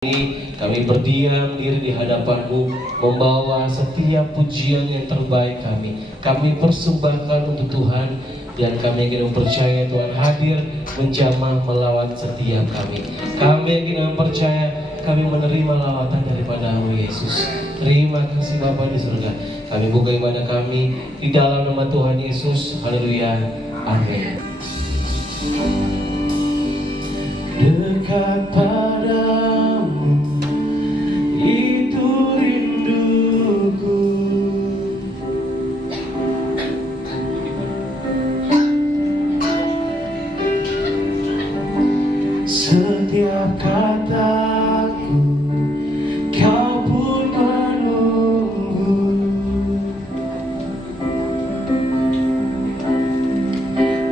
Kami berdiam diri di hadapan-Mu, membawa setiap pujian yang terbaik kami persembahkan untuk Tuhan, dan kami ingin mempercaya Tuhan hadir menjamah melawat setiap kami. Kami ingin mempercaya kami menerima lawatan daripada-Mu Yesus. Terima kasih Bapa di surga. Kami buka ibadah kami di dalam nama Tuhan Yesus. Haleluya. Amin. Dekat padamu itu rinduku, setiap kataku kau pun menunggu.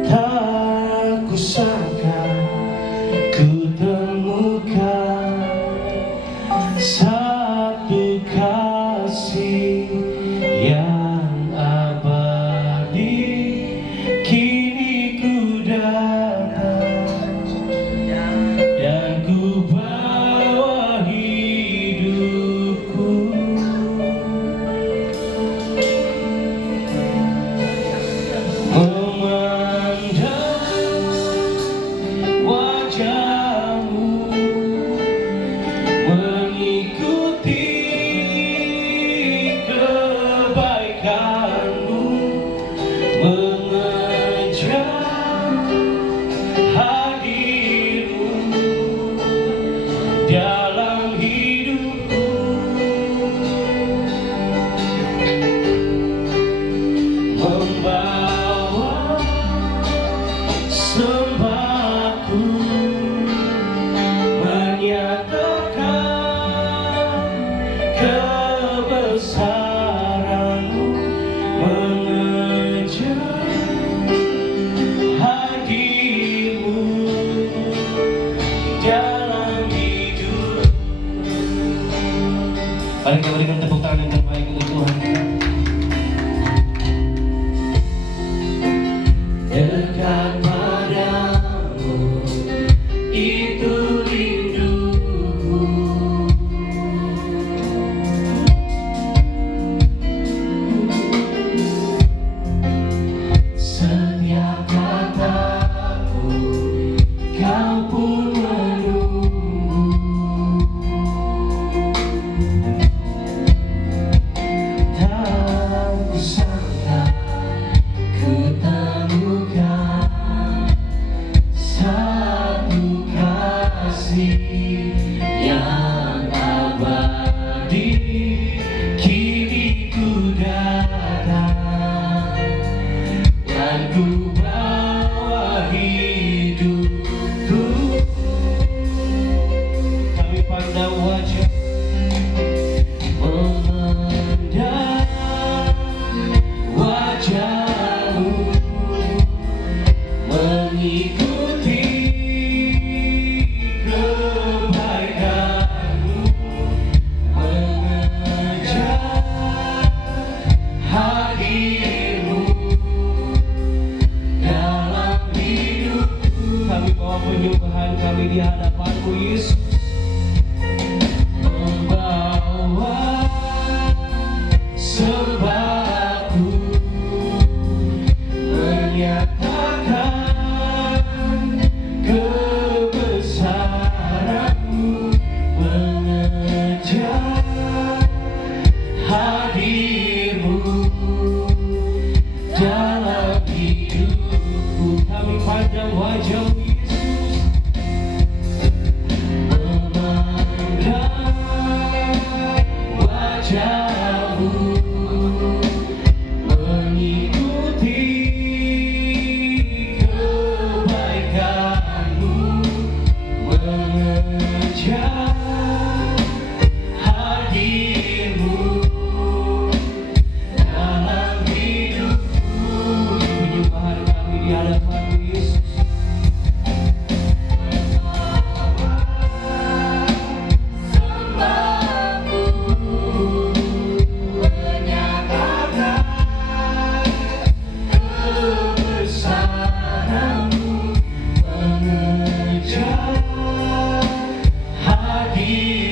Tak kusangka ku temukan satu kasih yang abadi. Kini ku datang dan ku bawa hidupku, memandang wajah-Mu, mengikuti kebaikan-Mu, mengejar hadir-Mu dalam hidupku, membawa sembahku, menyatakan kebesaran-Mu, mengejar hadir-Mu dalam hidup. Mari kita berikan tepuk tangan yang terbaik untuk Tuhan. Dekat padamu itu rinduku, setiap kataku kau pun menunggu. Tak kusangka ku temukan satu kasih yang abadi. Kini ku datang dan ku bawa hidupku. Kami pandang wajah, memandang wajah-Mu, mengikuti kebaikan-Mu, mengejar hadir-Mu dalam hidupku. Kami bawa penyembahan kami di hadapan-Mu Yesus, membawa sembahku, menyatakan kebesaran-Mu, mengejar hadir-Mu dalam hidupku. Kami pandang wajah-Mu Yesus, memandang wajah-Mu, mengikuti kebaikan-Mu, mengejar hadir-Mu dalam hidupku. Penyembahan kami di hadapan-Mu Yesus. Kebesaran-Mu, mengejar hadir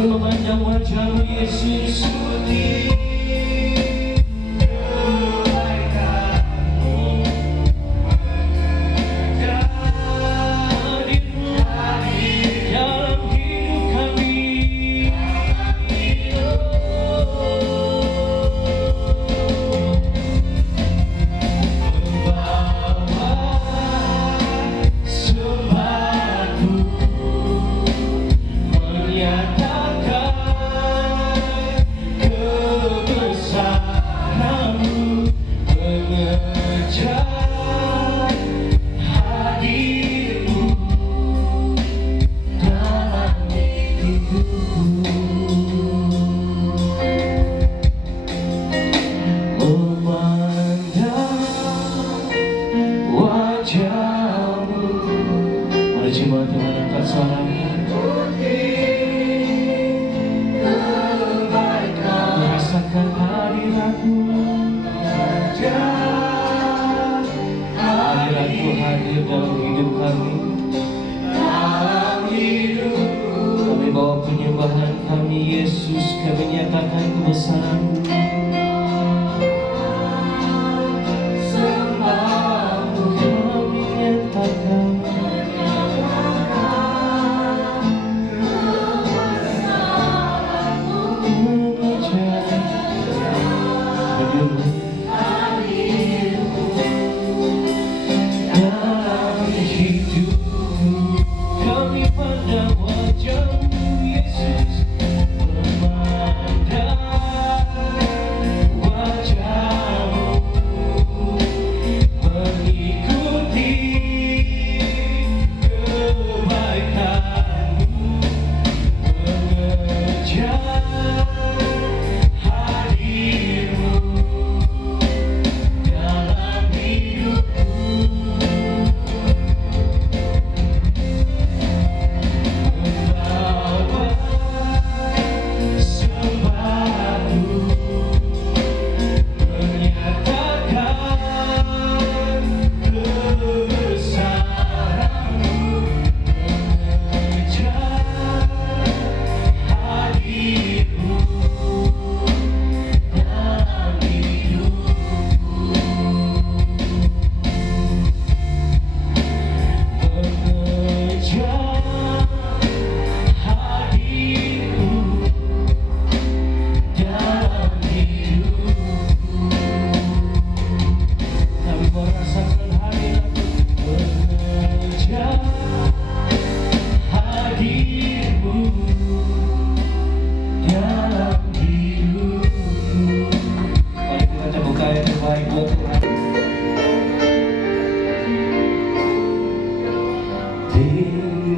memandang wajah-Mu Yesus. Mari jemaat yang angkat suaranya. Merasakan hadirat-Mu, hadirat-Mu hadir dalam hidup kami. Kami bawa penyembahan kami Yesus, kami nyatakan kebesaran-Mu. Kami nyatakan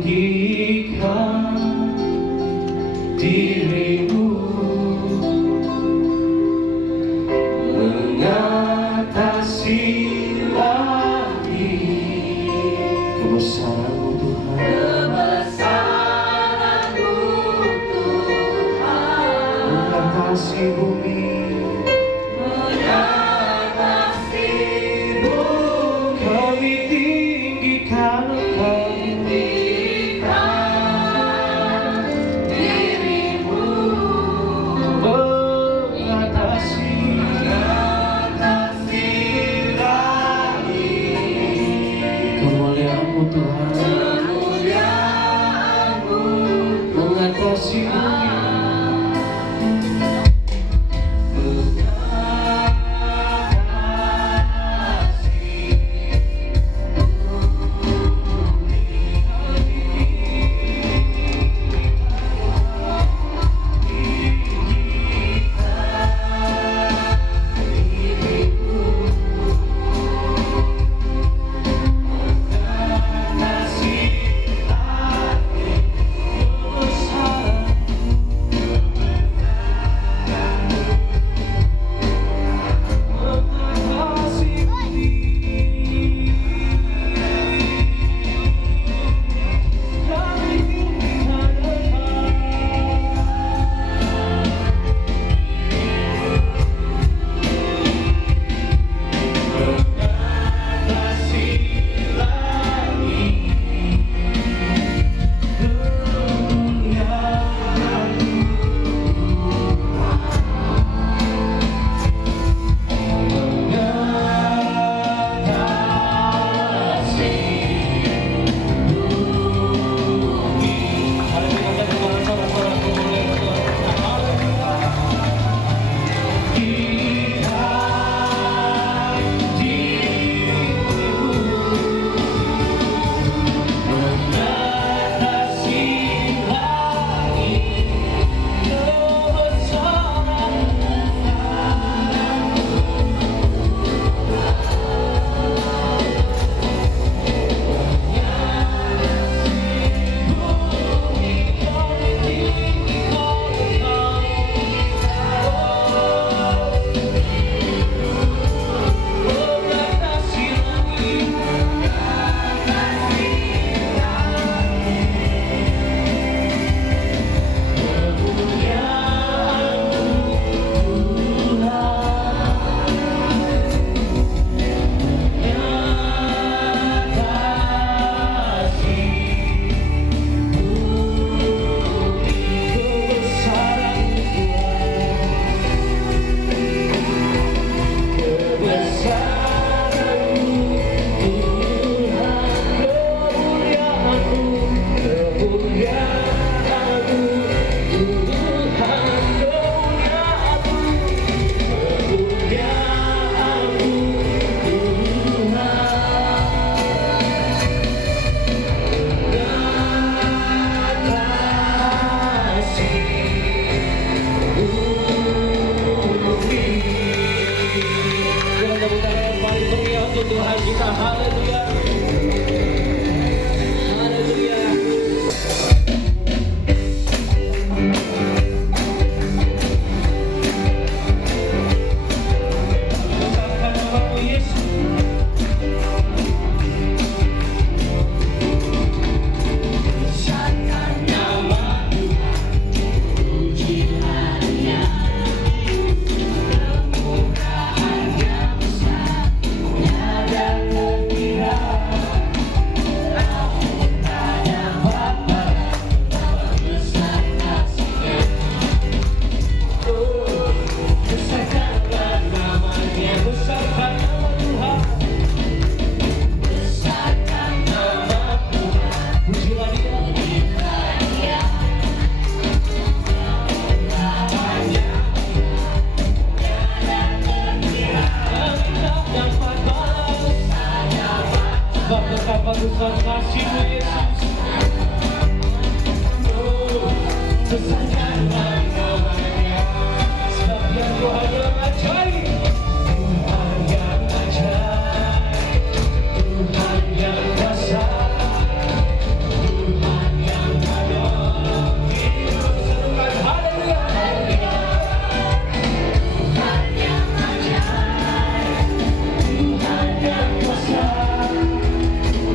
tinggikan diri-Mu mengatasi langit. Kebesaran-Mu Tuhan, kebesaran-Mu Tuhan, mengatasi bumi, mengatasi bumi. kami tinggikan Diri-Mu mengatasi langit. kemuliaan-Mu Tuhan, Kemuliaan-Mu mengatasi bumi. Tuhan namanya. Sebab dia Tuhan yang ajaib, Tuhan yang ajaib, Tuhan yang kuasa, Tuhan yang menolong. Hidup serukan haleluya. Tuhan yang ajaib, Tuhan yang kuasa,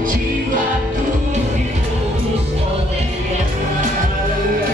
jiwaku ditebus oleh-Nya. Haleluya.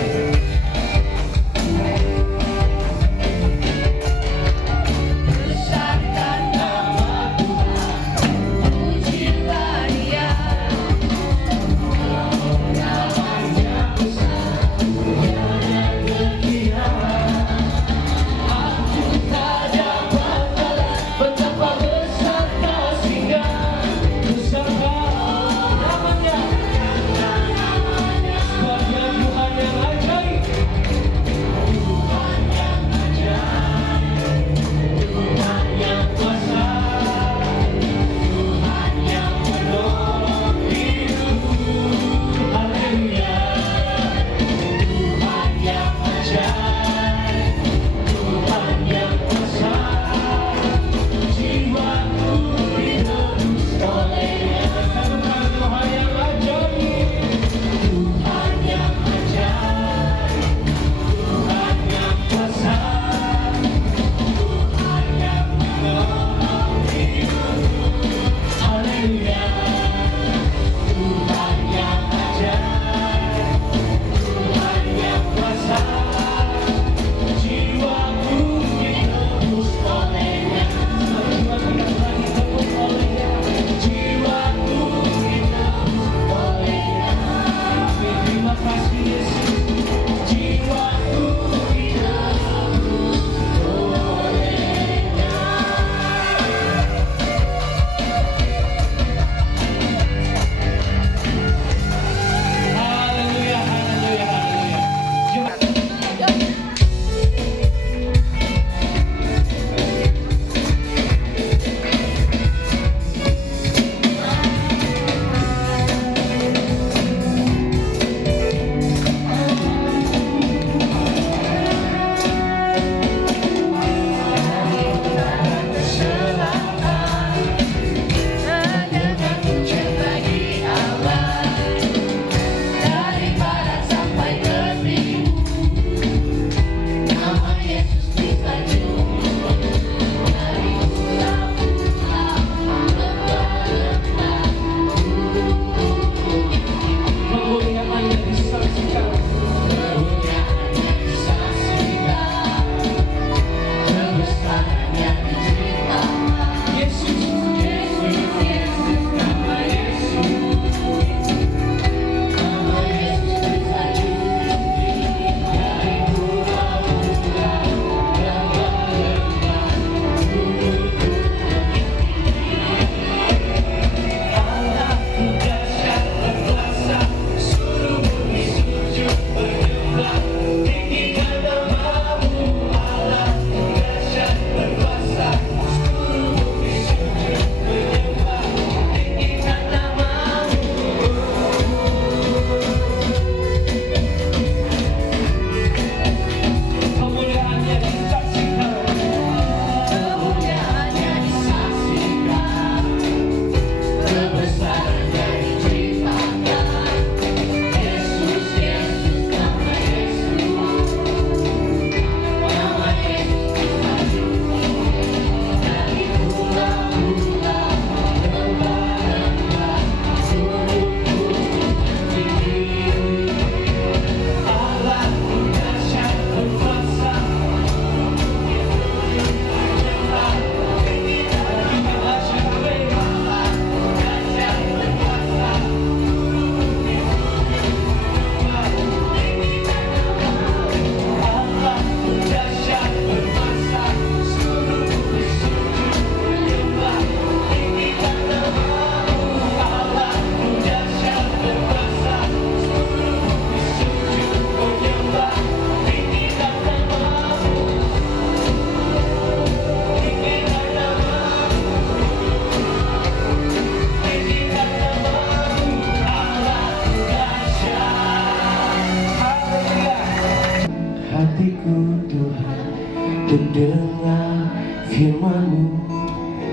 hatiku Tuhan untuk dengar firman-Mu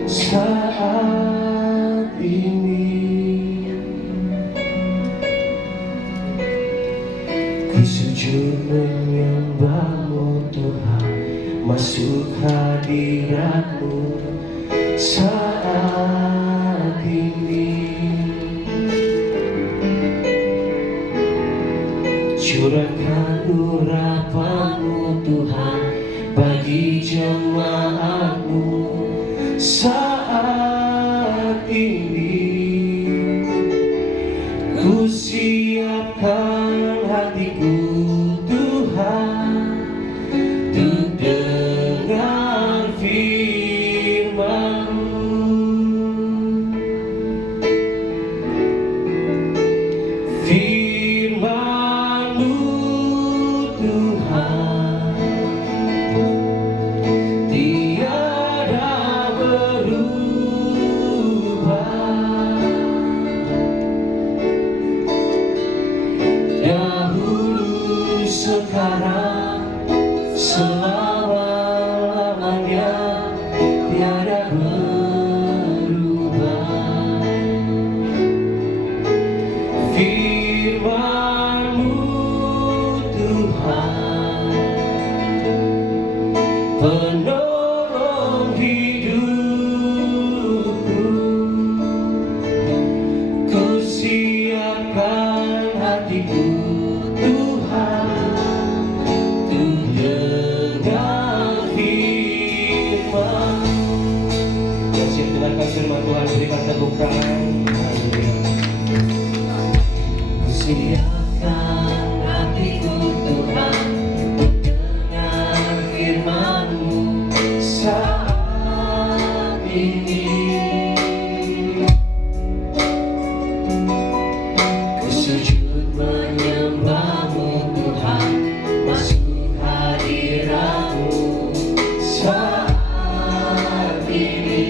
saat ini. Ku sujud menyembah-Mu Tuhan, masuk hadirat-Mu saat ini. Curahkan urapan-Mu Tuhan bagi jemaat-Mu saat ini. Ku siapkan hatiku Tuhan untuk dengar firman-Mu. Firman-Mu Tuhan tiada berubah, dahulu sekarang selama-lamanya tiada berubah. Firman-Mu Tuhan penolong hidupku. Ku siapkan hatiku Tuhan untuk dengar firman-Mu. Dan siap dengarkan firman Tuhan, berikan tepuk tangan. Ku siapkan hatiku Tuhan untuk dengar firman-Mu saat ini. Ku sujud menyembah-Mu Tuhan, masuk hadirat-Mu saat ini.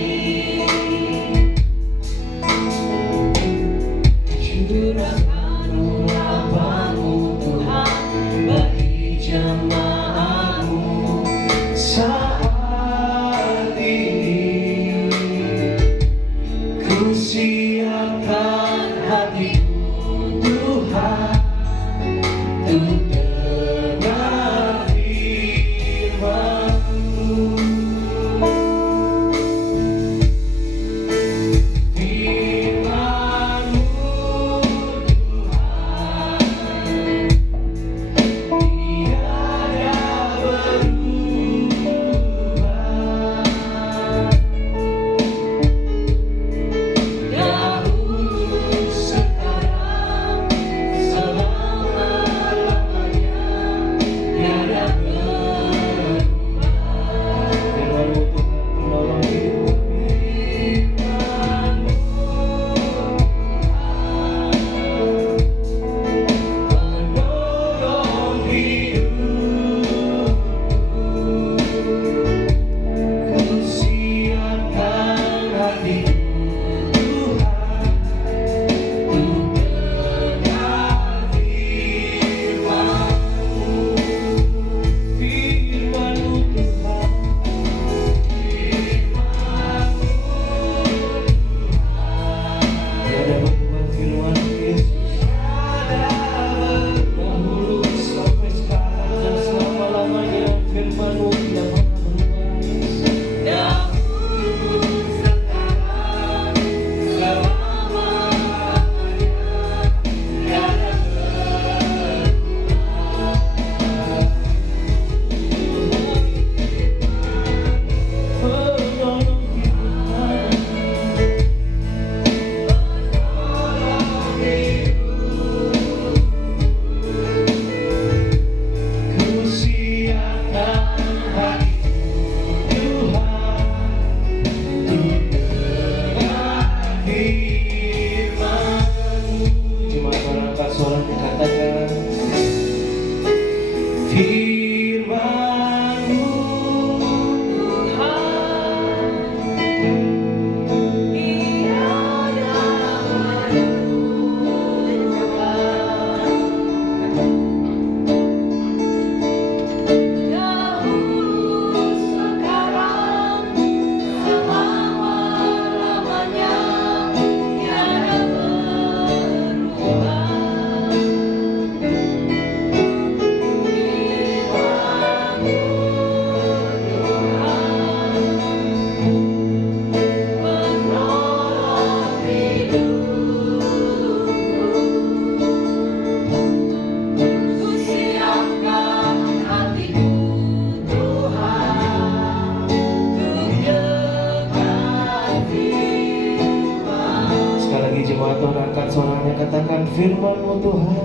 firman-Mu Tuhan.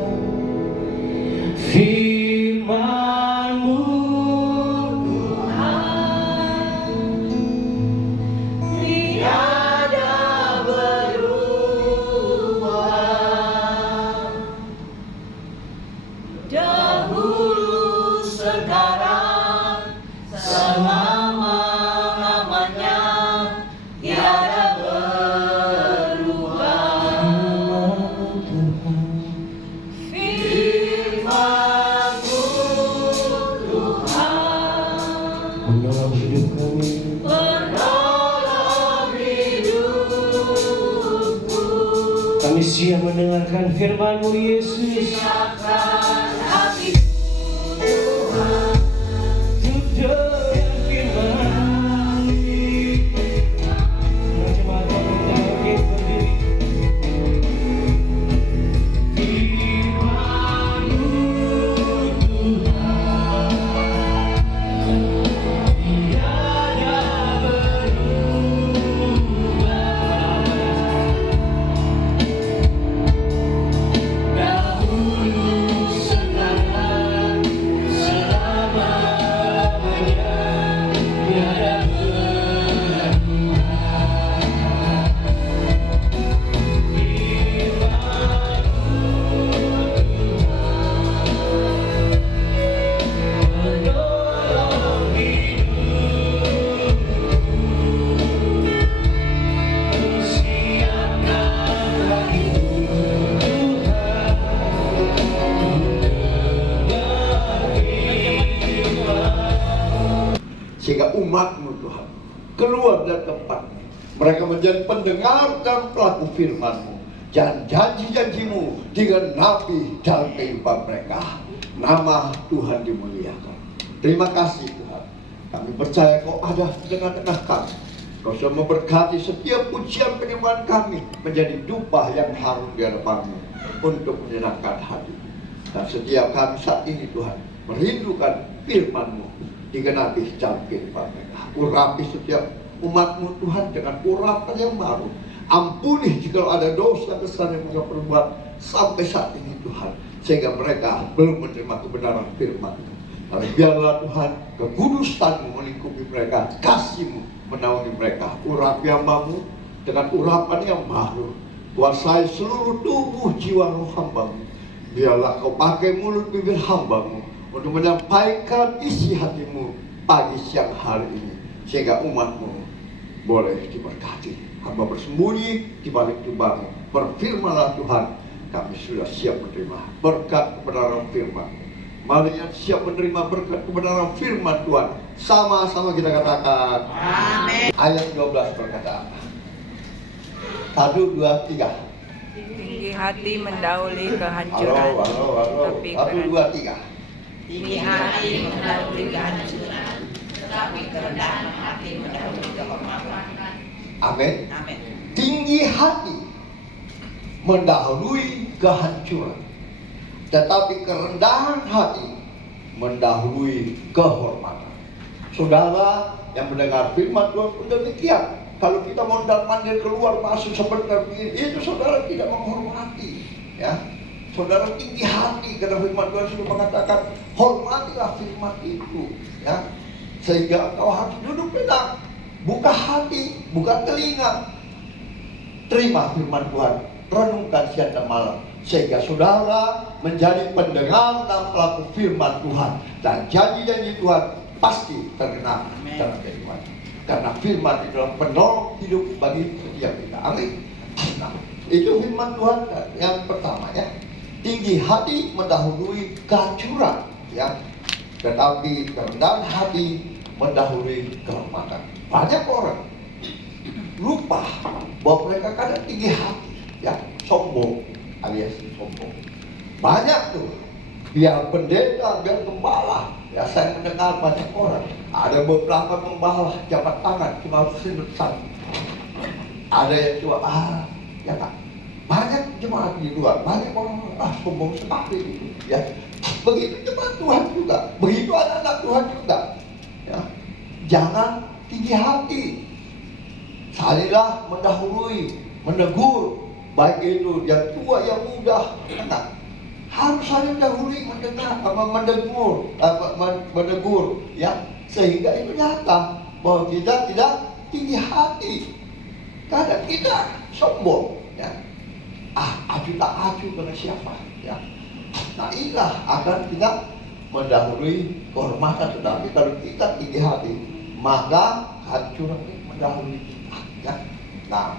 Firman-Mu tiada berubah, dahulu sekarang selama-lamanya tiada berubah. Firman-Mu Tuhan menolong hidup kami. menolong hidupku. Kami siap mendengarkan firman-Mu Yesus. Siapkan hatiku Tuhan, Tutur firman. Coba kau bangkit berdiri. Firman-Mu Tuhan tiada berubah, dahulu sekarang selama-lamanya tiada berubah. Menolong hidupku, siapkan hatiku Tuhan, sehingga umat-Mu Tuhan keluar dari tempatnya. Mereka menjadi pendengar dan pelaku firman-Mu, dan janji-janji-Mu digenapi dalam kehidupan mereka. Nama Tuhan dimuliakan. Terima kasih Tuhan. Kami percaya Kau ada di tengah-tengah kami. Kau sudah memberkati setiap pujian penyembahan kami menjadi dupa yang harum di hadapan-Mu untuk menyenangkan hati. Dan setiap kami saat ini Tuhan merindukan firman-Mu digenapi dalam kehidupan mereka. Urapi setiap umat-Mu Tuhan dengan urapan yang baru. Ampuni jika ada dosa besar yang mereka perbuat sampai saat ini Tuhan, sehingga mereka belum menerima kebenaran firman-Mu. Tapi biarlah Tuhan kekudusan-Mu melingkupi mereka, kasih-Mu menaungi mereka. Urapi hamba-Mu dengan urapan yang baru. Kuasai seluruh tubuh jiwa roh hamba-Mu. Biarlah Kau pakai mulut bibir hamba-Mu untuk menyampaikan isi hati-Mu pagi siang hari ini, sehingga umat-Mu boleh diberkati. Hamba bersembunyi di balik jubah-Mu. Berfirmanlah Tuhan, kami sudah siap menerima berkat kebenaran firman. Mari yang siap menerima berkat kebenaran firman Tuhan, sama-sama kita katakan amin. Ayat 12 berkata, 1, 2, 3. Tinggi hati mendahului kehancuran, Halo. tapi 1, 2, 3. Tinggi hati mendahului kehancuran, tetapi kerendahan hati mendahului kehormatan. Amin. Amin. Tinggi hati mendahului kehancuran, tetapi kerendahan hati mendahului kehormatan. Saudara yang mendengar firman Tuhan pun demikian. Kalau kita mondar-mandir keluar masuk sebentar itu saudara tidak menghormati, ya. Saudara tinggi hati karena firman Tuhan sudah mengatakan hormatilah firman itu, ya. Sehingga kau harus duduk tenang, buka hati, buka telinga, terima firman Tuhan, renungkan siang dan malam, sehingga saudara menjadi pendengar dan pelaku firman Tuhan, dan janji-janji Tuhan pasti tergenap dalam kehidupan. Karena firman itu adalah penolong hidup bagi setiap kita. Amin. Nah, itu firman Tuhan yang pertama, ya. Tinggi hati mendahului kehancuran, ya. Tetapi kerendahan hati mendahului kehormatan. Banyak orang lupa bahwa mereka kadang tinggi hati, ya, sombong alias sombong. Banyak tuh, biar pendeta, biar gembala, ya, saya mendengar banyak orang. Ada beberapa gembala jabat tangan cuma satu. Ada yang cuma ya tak. Banyak jemaat di luar, banyak orang sombong sekali itu, ya. Begitu jemaat Tuhan juga, begitu anak-anak Tuhan juga, ya. Jangan tinggi hati. Salinlah mendahului, menegur, baik itu yang tua yang muda, anak, harus saling dahului menegur, ya, sehingga itu nyata bahwa kita tidak tinggi hati, kadang kita sombong, ya, acu tak acu pada siapa, ya. Nah inilah akan kita mendahului kehormatan, tetapi kalau kita tinggi hati, maka hancuran ini mendahului kita, ya. Nah,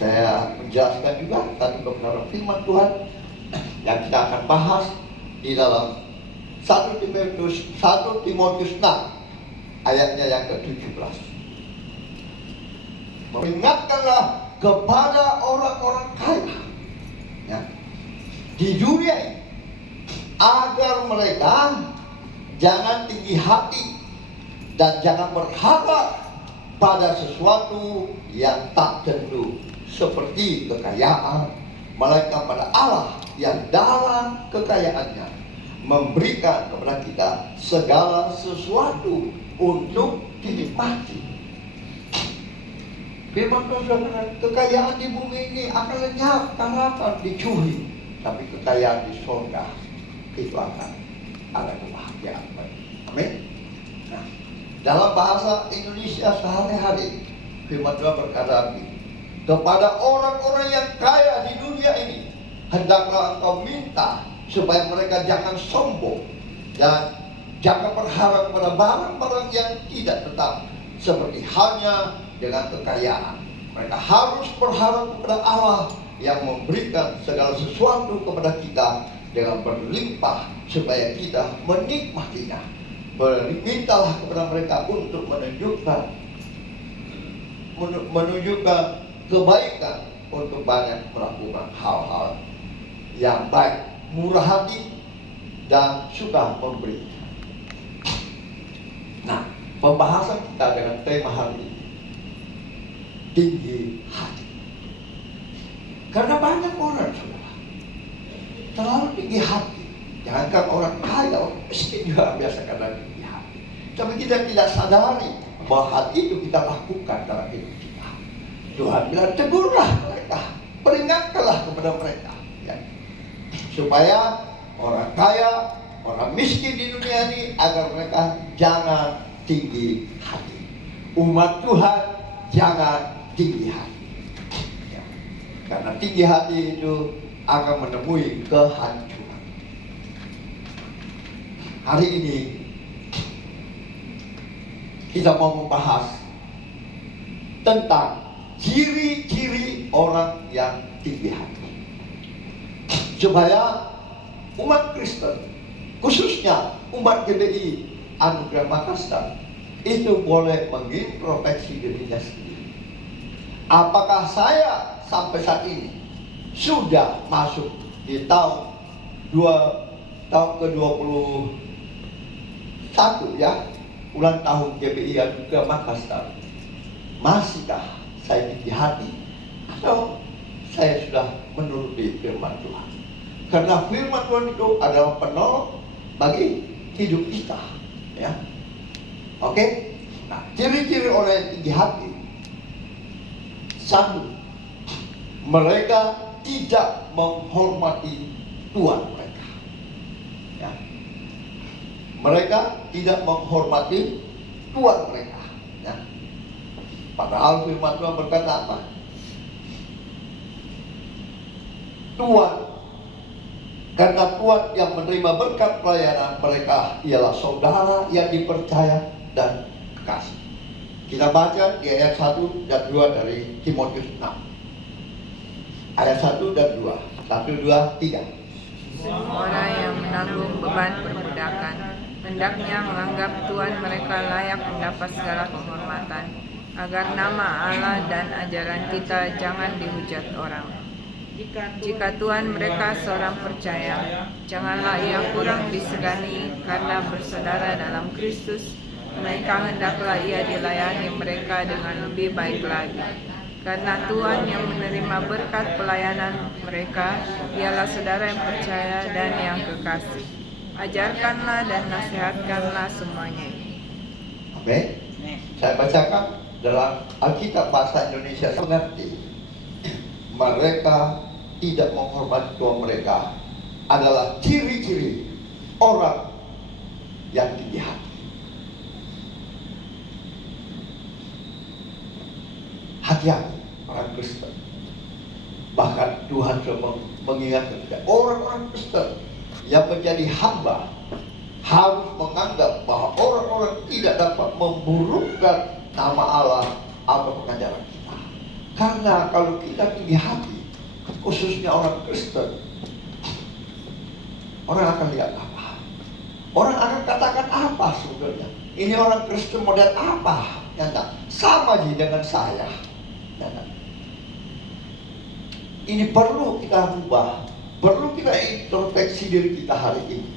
saya menjelaskan juga tadi kebenaran firman Tuhan yang kita akan bahas di dalam 1 Timotius 6 ayatnya yang ke-17. Mengingatkanlah kepada orang-orang kaya, ya, di dunia ini, agar mereka jangan tinggi hati dan jangan berharap pada sesuatu yang tak tentu seperti kekayaan, melainkan pada Allah yang dalam kekayaannya memberikan kepada kita segala sesuatu untuk dinikmati. Firman Tuhan, kekayaan di bumi ini akan lenyap, akan dicuri, tapi kekayaan di surga itu akan ada kebahagiaan. Amin. Nah, dalam bahasa Indonesia sehari-hari, firman Tuhan berkata begini, kepada orang-orang yang kaya di dunia ini, hendaklah engkau minta supaya mereka jangan sombong dan jangan berharap pada barang-barang yang tidak tetap, seperti halnya dengan kekayaan. Mereka harus berharap kepada Allah yang memberikan segala sesuatu kepada kita dengan berlimpah, supaya kita menikmatinya. Mintalah kepada mereka untuk menunjukkan kebaikan, untuk banyak melakukan hal-hal yang baik, murah hati, dan suka memberi. Nah, pembahasan kita dengan tema hari ini, tinggi hati. Karena banyak orang, saudara, terlalu tinggi hati. Jangankan orang kaya, orang miskin juga biasa kadang tinggi hati. Tapi kita tidak sadari bahwa hal itu kita lakukan dalam hidup kita. Tuhan bilang, tegurlah mereka, peringatkanlah kepada mereka, ya, supaya orang kaya, orang miskin di dunia ini, agar mereka jangan tinggi hati. Umat Tuhan jangan tinggi hati, ya. Karena tinggi hati itu akan menemui kehancuran. Hari ini kita mau membahas tentang ciri-ciri orang yang tinggi hati, supaya umat Kristen, khususnya umat GBI Anugerah Makassar, itu boleh mengintrospeksi dirinya sendiri. Apakah saya sampai saat ini sudah masuk di tahun ke-21, ya, ulang tahun GBI Anugerah Makassar? Masihkah saya tinggi hati, atau saya sudah menuruti firman Tuhan? Karena firman Tuhan itu adalah penolong bagi hidup kita, ya. Oke? Nah, ciri-ciri orang yang tinggi hati. 1, mereka tidak menghormati Tuhan mereka, ya. Mereka tidak menghormati Tuhan mereka, ya. Padahal firman Tuhan berkata apa? Tuhan, karena Tuhan yang menerima berkat pelayanan mereka ialah saudara yang dipercaya dan kekasih. Kita baca di ayat 1 dan 2 dari Timotius 6. Ayat 1 dan 2. 1, 2, 3. Semua orang yang menanggung beban perbudakan hendaknya menganggap Tuhan mereka layak mendapat segala penghormatan, agar nama Allah dan ajaran kita jangan dihujat orang. Jika Tuhan mereka seorang percaya, janganlah ia kurang disegani karena bersaudara dalam Kristus, melainkan hendaklah ia dilayani mereka dengan lebih baik lagi. Karena Tuhan yang menerima berkat pelayanan mereka ialah saudara yang percaya dan yang kekasih. Ajarkanlah dan nasihatkanlah semuanya. Amin. Saya bacakan dalam Alkitab bahasa Indonesia. Mengerti, mereka tidak menghormati tua mereka adalah ciri-ciri orang yang tinggi hati. Hati-hati orang Kristen. Bahkan Tuhan sudah mengingatkan kita, orang-orang Kristen yang menjadi hamba harus menganggap bahwa orang-orang tidak dapat memburukkan nama Allah atau pengajaran kita. Karena kalau kita tinggi hati, khususnya orang Kristen, orang akan lihat apa? Orang akan katakan apa sebenarnya? Ini orang Kristen model apa? Ya, sama aja dengan saya. Ini perlu kita rubah, perlu kita introspeksi diri kita hari ini,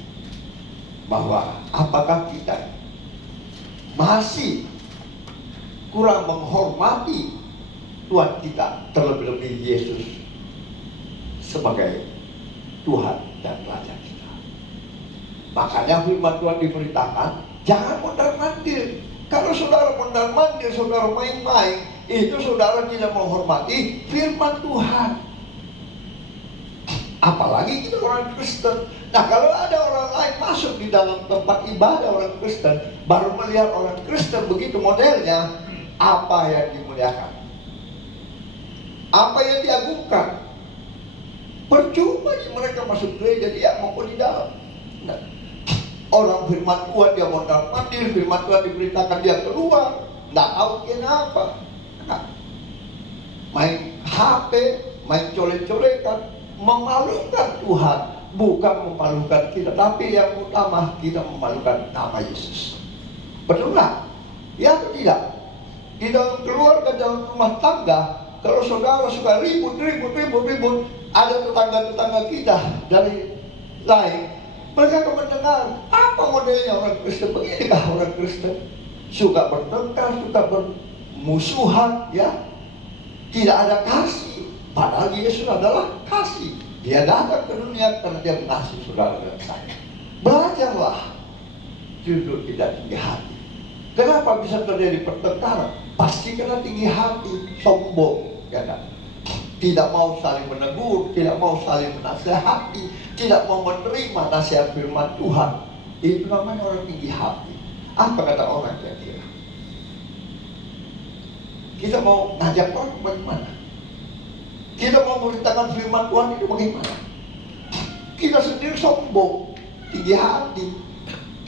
bahwa apakah kita masih kurang menghormati Tuhan kita, terlebih-lebih Yesus sebagai Tuhan dan Raja kita. Makanya firman Tuhan diberitakan, jangan mondar-mandir. Kalau saudara mondar-mandir, saudara main-main, itu saudara tidak menghormati firman Tuhan. Apalagi kita orang Kristen. Nah, kalau ada orang lain masuk di dalam tempat ibadah orang Kristen, baru melihat orang Kristen begitu modelnya, apa yang dimuliakan, apa yang diagungkan, percuma mereka masuk gereja, dia maupun di dalam. Nah, orang firman Tuhan dia mondar-mandir, firman Tuhan diberitakan dia keluar, nggak tahu kenapa. Nah, main HP, main colek-colekan, memalukan Tuhan, bukan memalukan kita, tapi yang utama kita memalukan nama Yesus. Betul nggak? Ya atau tidak? Di dalam keluarga, dalam rumah tangga, kalau saudara suka ribut, ada tetangga-tetangga kita dari lain, mereka akan mendengar, apa modelnya orang Kristen? Beginikah orang Kristen? Suka bertengkar, suka bermusuhan, ya, tidak ada kasih. Padahal Yesus adalah kasih. Dia datang ke dunia karena dia mengasihi saudara dan saya. Belajarlah justru tidak tinggi hati. Kenapa bisa terjadi pertengkaran? Pasti karena tinggi hati, sombong, ya kan? Tidak mau saling menegur, tidak mau saling menasehati, tidak mau menerima nasihat firman Tuhan. Itu namanya orang tinggi hati. Apa kata orang kira-kira? Kita mau ngajak orang bagaimana? Kita mau memberitakan firman Tuhan itu bagaimana? Kita sendiri sombong, tinggi hati,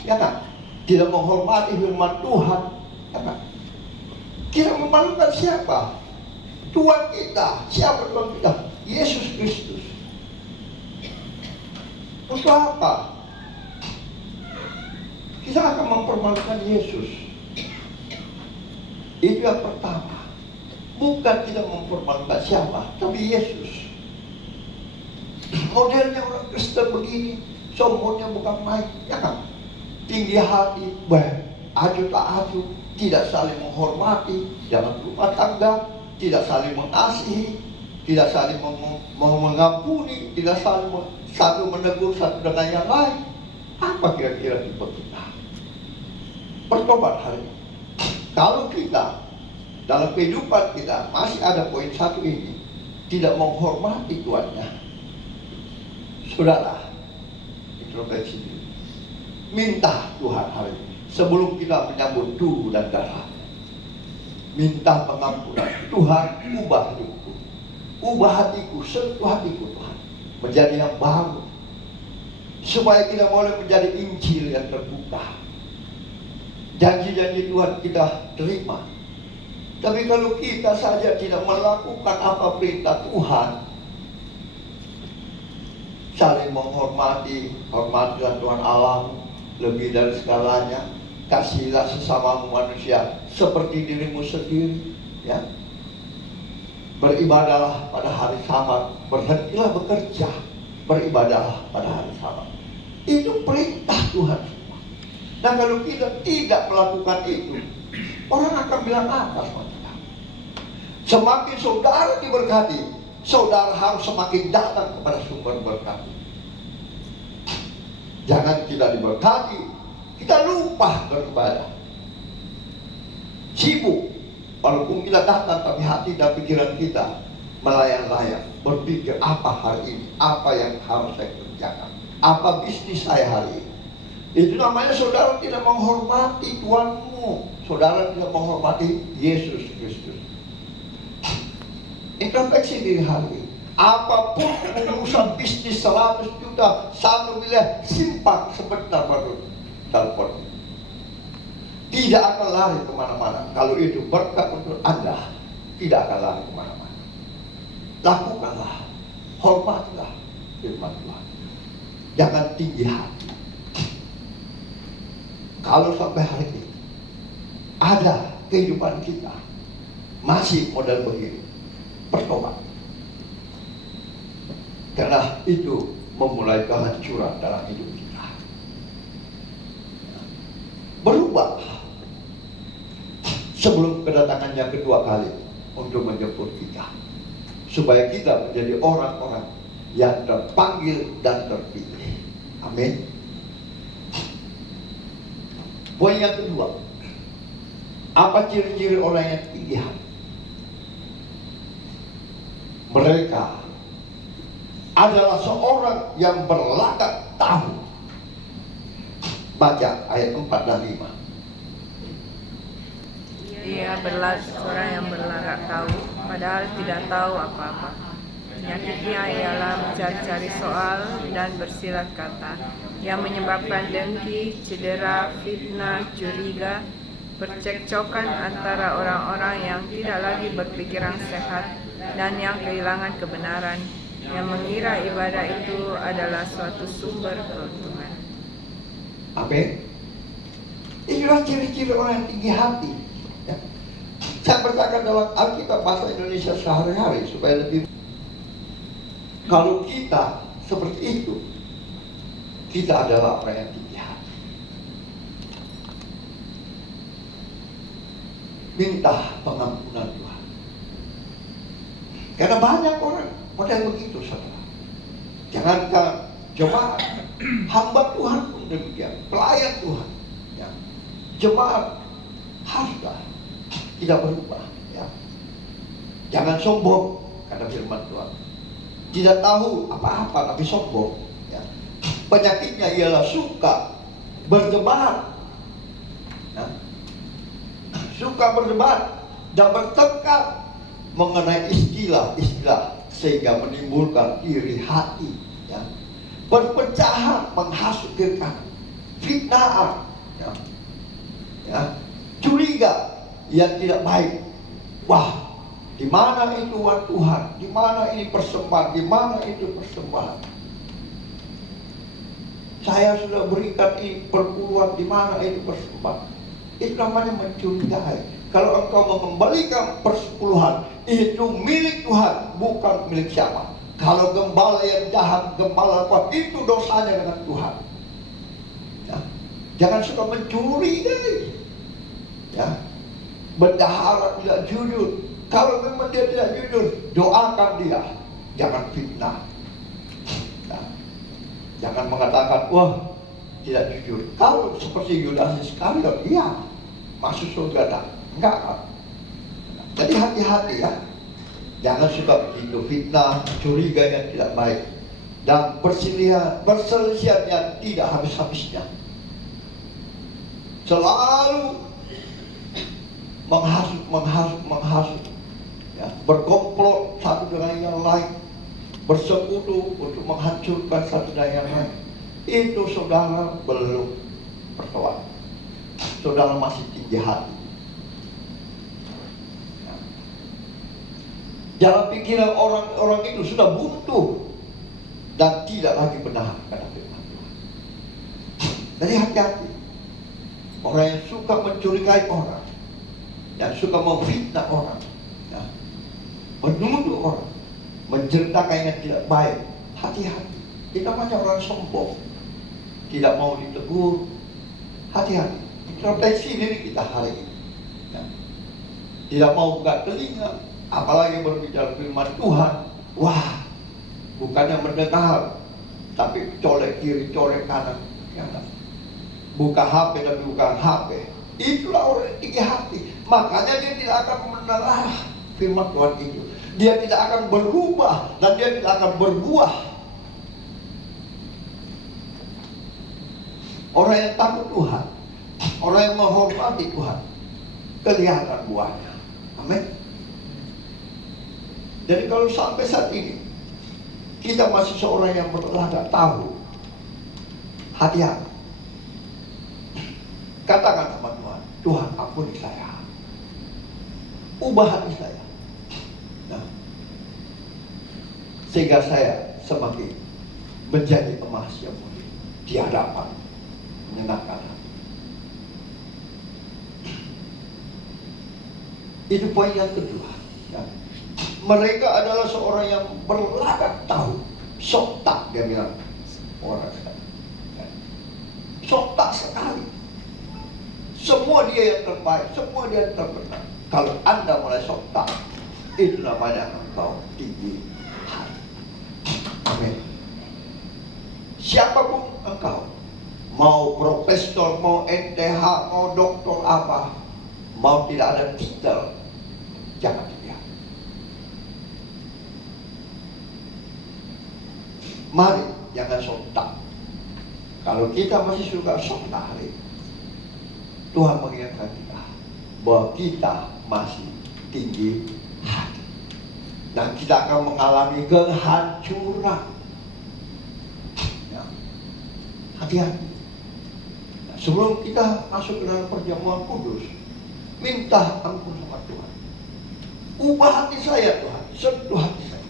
ya kan? Tidak menghormati firman Tuhan, ya kan? Kita memalukan siapa? Tuhan kita. Siapa Tuhan kita? Yesus Kristus. Untuk apa? Kita akan mempermalukan Yesus. Itu yang pertama. Bukan tidak mempermalukan siapa, tapi Yesus. Modelnya orang Kristen begini, sombongnya bukan main, ya kan? Tinggi hati, aju tak aju, tidak saling menghormati dalam rumah tangga, tidak saling mengasihi, tidak saling mengampuni, tidak saling satu menegur satu dengan yang lain. Apa kira-kira tipe kita? Bertobat hari ini. Kalau kita dalam kehidupan kita masih ada poin satu ini, tidak menghormati tuannya, saudara, introspeksi diri. Minta Tuhan hari ini, sebelum kita menyambut tubuh dan darah, minta pengampunan. Tuhan, ubah hidupku, ubah hatiku, sentuh hatiku Tuhan, menjadi yang baru, supaya kita boleh menjadi Injil yang terbuka. Janji-janji Tuhan kita terima. Tapi kalau kita saja tidak melakukan apa perintah Tuhan, saling menghormati, hormatilah Tuhan Allah lebih dari segalanya, kasihilah sesamamu manusia seperti dirimu sendiri, ya. Beribadahlah pada hari Sabat, berhentilah bekerja, beribadahlah pada hari Sabat. Itu perintah Tuhan. Dan kalau kita tidak melakukan itu, orang akan bilang apa sama kita? Semakin saudara diberkati, saudara harus semakin datang kepada sumber berkat. Jangan kita diberkati, kita lupa beribadah. Sibuk, walaupun kita datang tapi hati dan pikiran kita melayang-layang, berpikir apa hari ini, apa yang harus saya kerjakan, apa bisnis saya hari ini. Itu namanya saudara tidak menghormati Tuhanmu, saudara tidak menghormati Yesus Kristus. Introspeksi diri hari ini. Apapun urusan bisnis 100 juta, 1 miliar, simpan sebentar baru telepon. Tidak akan lari kemana-mana. Kalau itu berkat untuk Anda, tidak akan lari kemana-mana. Lakukanlah, hormatilah firman Tuhan. Jangan tinggi hati. Kalau sampai hari ini ada kehidupan kita masih model begini, bertobat. Karena itu memulai kehancuran dalam hidup kita. Berubah sebelum kedatangannya kedua kali untuk menjemput kita, supaya kita menjadi orang-orang yang terpanggil dan terpilih. Amin. Poin yang kedua, apa ciri-ciri orang yang tinggi hati? Mereka adalah seorang yang berlagak tahu. Baca ayat 4 dan 5. Ia seorang yang berlagak tahu, padahal tidak tahu apa-apa. Penyakitnya ialah mencari-cari soal dan bersilat kata, yang menyebabkan dengki, cedera, fitnah, curiga, percekcokan antara orang-orang yang tidak lagi berpikiran sehat dan yang kehilangan kebenaran, yang mengira ibadah itu adalah suatu sumber keuntungan. Amin. Inilah ciri-ciri orang yang tinggi hati. Ya. Saya berkata dalam Alkitab bahasa Indonesia sehari-hari supaya lebih. Kalau kita seperti itu, kita adalah orang yang tinggi hati. Minta pengampunan Tuhan. Karena banyak orang model begitu, saudara. Jangankan jemaat, hamba Tuhan pun demikian, pelayan Tuhan. Ya. Jemaat haruslah tidak berubah. Ya. Jangan sombong, kata firman Tuhan. Tidak tahu apa-apa tapi sombong. Ya. Penyakitnya ialah suka berdebat. Ya. Suka berdebat dan bertengkar mengenai istilah-istilah sehingga menimbulkan iri hati, ya. Perpecahan, menghasutkan, fitnah, ya. Ya. Curiga yang tidak baik. Wah, di mana itu uang Tuhan? Di mana ini persembahan? Di mana itu persembahan? Saya sudah berikan ini perpuluhan, di mana itu persembahan? Itu namanya mencurigai. Kalau engkau mengembalikan persepuluhan, itu milik Tuhan, bukan milik siapa. Kalau gembala yang jahat, gembala apa, itu dosanya dengan Tuhan. Ya. Jangan suka mencuri deh. Ya. Bendahara tidak jujur. Kalau memang dia tidak jujur, doakan dia. Jangan fitnah. Ya. Jangan mengatakan, wah, tidak jujur. Kalau seperti Yudas Iskariot, iya, masuk surga tak? Enggak. Jadi hati-hati ya. Jangan suka begitu, fitnah, curiga yang tidak baik, dan perselisihan yang tidak habis-habisnya. Selalu menghasut, ya, berkomplot satu dengan yang lain, bersekutu untuk menghancurkan satu dengan yang lain. Itu saudara belum bertobat. Saudara masih tinggi hati. Dalam pikiran orang-orang itu sudah buntu dan tidak lagi benar, kata firman Tuhan. Jadi hati-hati. Orang yang suka mencurigai orang, yang suka memfitnah orang, ya, menuduh orang, menceritakan yang tidak baik, hati-hati. Itu namanya orang sombong, tidak mau ditegur. Hati-hati. Introspeksi diri kita hari ini. Ya. Tidak mau buka telinga, apalagi berbicara firman Tuhan. Wah, bukannya mendengar, tapi colek kiri, colek kanan. Ya. Buka HP dan buka HP. Itulah orang yang tinggi hati. Makanya dia tidak akan mendengar firman Tuhan itu. Dia tidak akan berubah dan dia tidak akan berbuah. Orang yang takut Tuhan, orang yang menghormati Tuhan, kelihatan buahnya. Amin. Jadi kalau sampai saat ini kita masih seorang yang berlagak tahu, hati-hati. Katakan sama Tuhan, Tuhan ampuni saya, ubah hati saya. Nah, sehingga saya semakin menjadi emas yang mulia di hadapan, menyenangkan hati. Itu poin yang kedua. Ya. Mereka adalah seorang yang berlagak tahu, sok tak, dia bilang orang sekali. Ya. Sok tak sekali. Semua dia yang terbaik, semua dia yang terbenar. Kalau Anda mulai sok tak, itu namanya engkau tinggi hati. Amin. Siapapun engkau, mau profesor, mau NTH, mau doktor apa, mau tidak ada titel, jangan dilihat. Mari jangan sok tak. Kalau kita masih suka sok tak, Tuhan mengingatkan kita bahwa kita masih tinggi hati dan kita akan mengalami kehancuran. Ya. Hati-hati. Nah, sebelum kita masuk ke dalam perjamuan kudus, minta ampun sama Tuhan. Ubah hati saya Tuhan, sentuh hati saya.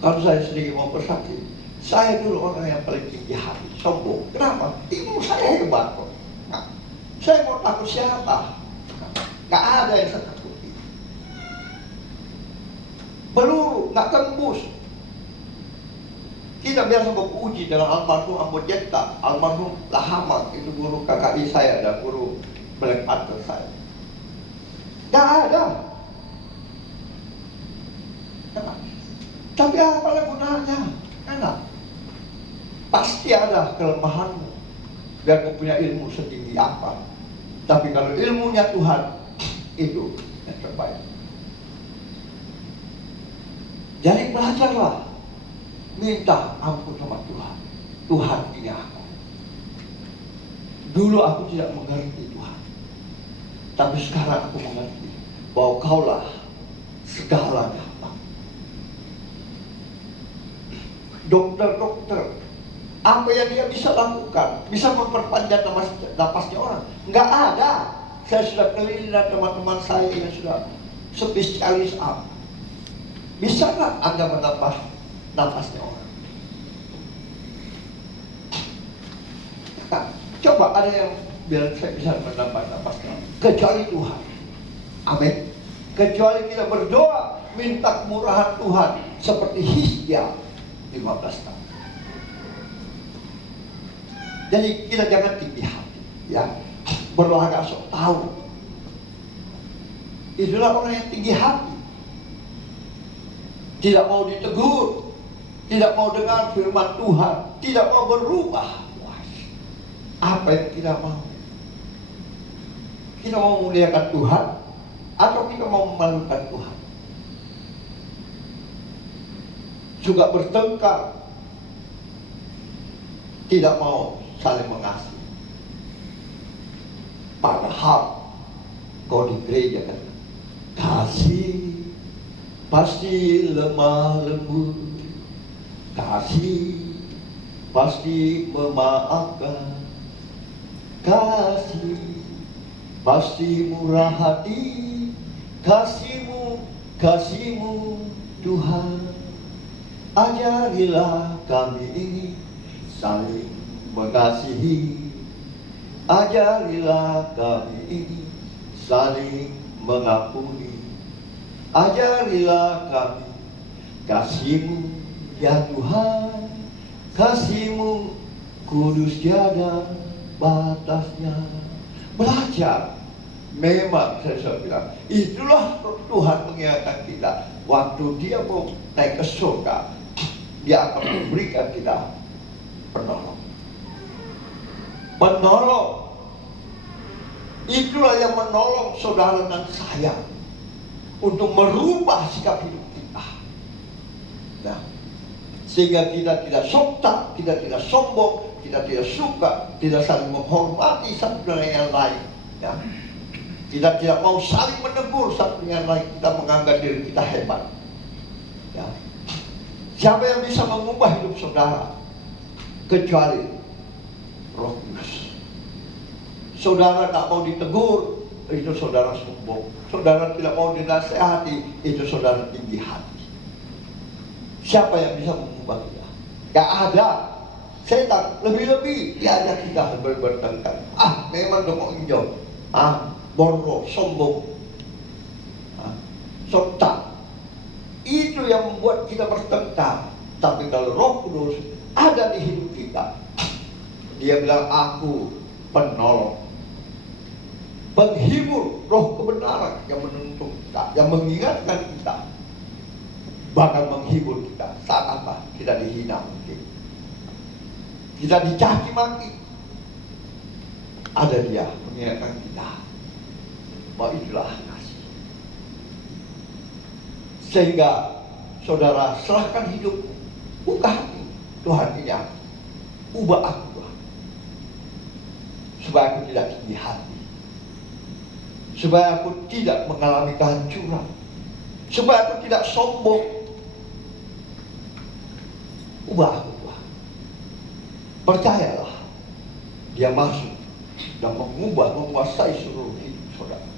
Kalau saya sedikit mau bersaksi, saya dulu orang yang paling tinggi hati, sombong. Kenapa? Ilmu saya hebat kok. Nah, saya mau takut siapa? Gak ada yang saya takuti. Peluru gak tembus. Kita biasa beruji dengan almarhum Ambo Jetta, almarhum Lahamad, itu guru KKI saya dan guru Black Panther saya. Gak ada. Kenapa? Tapi apalah gunanya? Enak. Pasti ada kelemahanmu. Biar kau punya ilmu setinggi apa. Tapi kalau ilmunya Tuhan, itu yang terbaik. Jadi belajarlah. Minta ampun sama Tuhan. Tuhan ini aku. Dulu aku tidak mengerti Tuhan. Tapi sekarang aku mengerti bahwa Kaulah segalanya. Dokter-dokter, apa yang dia bisa lakukan? Bisa memperpanjang napasnya orang? Enggak ada. Saya sudah keliling dengan teman-teman saya yang sudah spesialis apa. Bisa nggak Anda menambah napasnya orang? Nah, coba ada yang bilang saya bisa menambah napasnya orang. Kecuali Tuhan. Amin. Kecuali kita berdoa minta kemurahan Tuhan seperti Hizkia 15 tahun. Jadi kita jangan tinggi hati, ya, berlagak sok tahu. Itulah orang yang tinggi hati. Tidak mau ditegur, tidak mau dengar firman Tuhan, tidak mau berubah. Apa yang kita mau? Kita mau memuliakan Tuhan atau kita mau memalukan Tuhan? Juga bertengkar, tidak mau saling mengasihi. Padahal kau di gereja kan, kasih pasti lemah lembut, kasih pasti memaafkan, kasih pasti murah hati, kasihmu Tuhan. Ajarilah kami ini saling mengasihi. Ajarilah kami ini saling mengampuni. Ajarilah kami kasih-Mu ya Tuhan. Kasih-Mu kudus tiada batasnya. Belajar. Memang saya bilang, itulah Tuhan mengingatkan kita. Waktu dia mau naik ke surga, dia akan memberikan kita penolong. Penolong. Itulah yang menolong saudara dan saya. untuk merubah sikap hidup kita. Nah, sehingga kita tidak sontak, kita tidak sombong, kita tidak suka, tidak saling menghormati satu dengan yang lain. Ya. Kita tidak mau saling menegur satu dengan lain. Kita menganggap diri kita hebat. Ya. Siapa yang bisa mengubah hidup saudara? Kecuali Roh Kudus. Saudara tak mau ditegur, itu saudara sombong. Saudara tidak mau dinasehati, itu saudara tinggi hati. Siapa yang bisa mengubah kita? Gak ada. Setan lebih-lebih diajak kita bertengkar. Memang dong injau. Borok, sombong, sontak. Itu yang membuat kita bertengkar. Tapi kalau Roh Kudus ada di hidup kita, Dia bilang, aku penolong, penghibur, roh kebenaran yang menuntun kita, yang mengingatkan kita, bahkan menghibur kita saat apa? Kita dihina mungkin, kita dicaci maki, ada Dia mengingatkan kita bahwa itulah kasih. Sehingga saudara serahkan hidupmu, buka hati, Tuhan ini aku, ubah aku Tuhan, supaya aku tidak tinggi hati, supaya aku tidak mengalami kehancuran, supaya aku tidak sombong. Ubah aku Tuhan. Percayalah, Dia masuk dan mengubah, menguasai seluruh hidup saudara.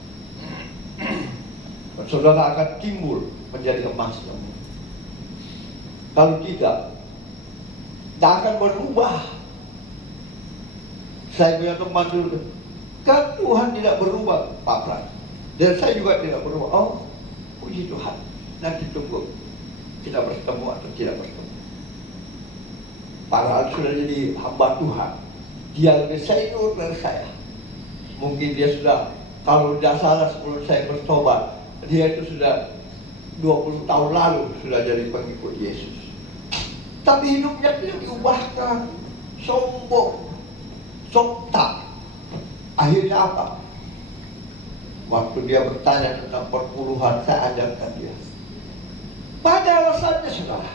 Dan saudara akan timbul menjadi emas yang murni. Kalau tidak akan berubah. Saya punya teman dulu, kan Tuhan tidak berubah, Pak Pran. Dan saya juga tidak berubah. Oh, puji Tuhan. Nanti tunggu kita bertemu atau tidak bertemu. Padahal sudah jadi hamba Tuhan. Dia lebih senior dari saya. Mungkin dia sudah, kalau tidak salah sebelum saya bertobat, dia itu sudah 20 tahun lalu sudah jadi pengikut Yesus. Tapi hidupnya tidak diubahkan, sombong, sontak. Akhirnya apa? Waktu dia bertanya tentang perpuluhan, saya ajarkan dia. Pada alasannya saudara,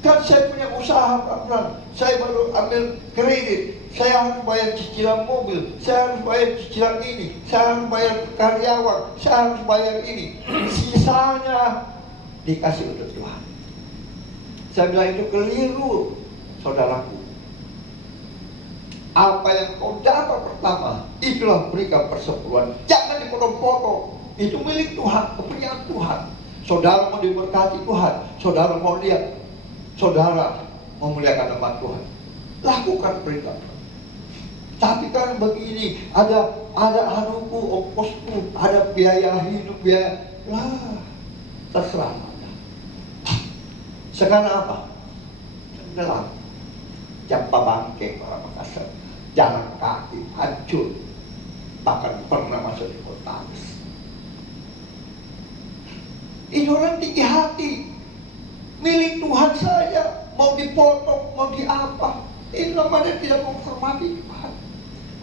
kan saya punya usaha, saya baru ambil kredit, saya harus bayar cicilan mobil, saya harus bayar cicilan ini, saya harus bayar karyawan, saya harus bayar ini. Sisanya dikasih untuk Tuhan. Saya bilang itu keliru, saudaraku. Apa yang kau dapat pertama, itulah berikan persepuluhan. Jangan dipotong-potong. Itu milik Tuhan, kepunyaan Tuhan. Saudara mau diberkati Tuhan, saudara mau lihat, saudara memuliakan nama Tuhan, lakukan perintah. Tapi kan begini, ada anuku, ongkosku, ada biaya hidup, biaya, terserah. Sekarang apa? Gelap, jampa bangke orang Makassar, jalan kaki hancur, bahkan pernah masuk di kota. Ini orang tinggi hati, milik Tuhan saya, mau dipotong, mau diapa, ini namanya tidak menghormati Tuhan.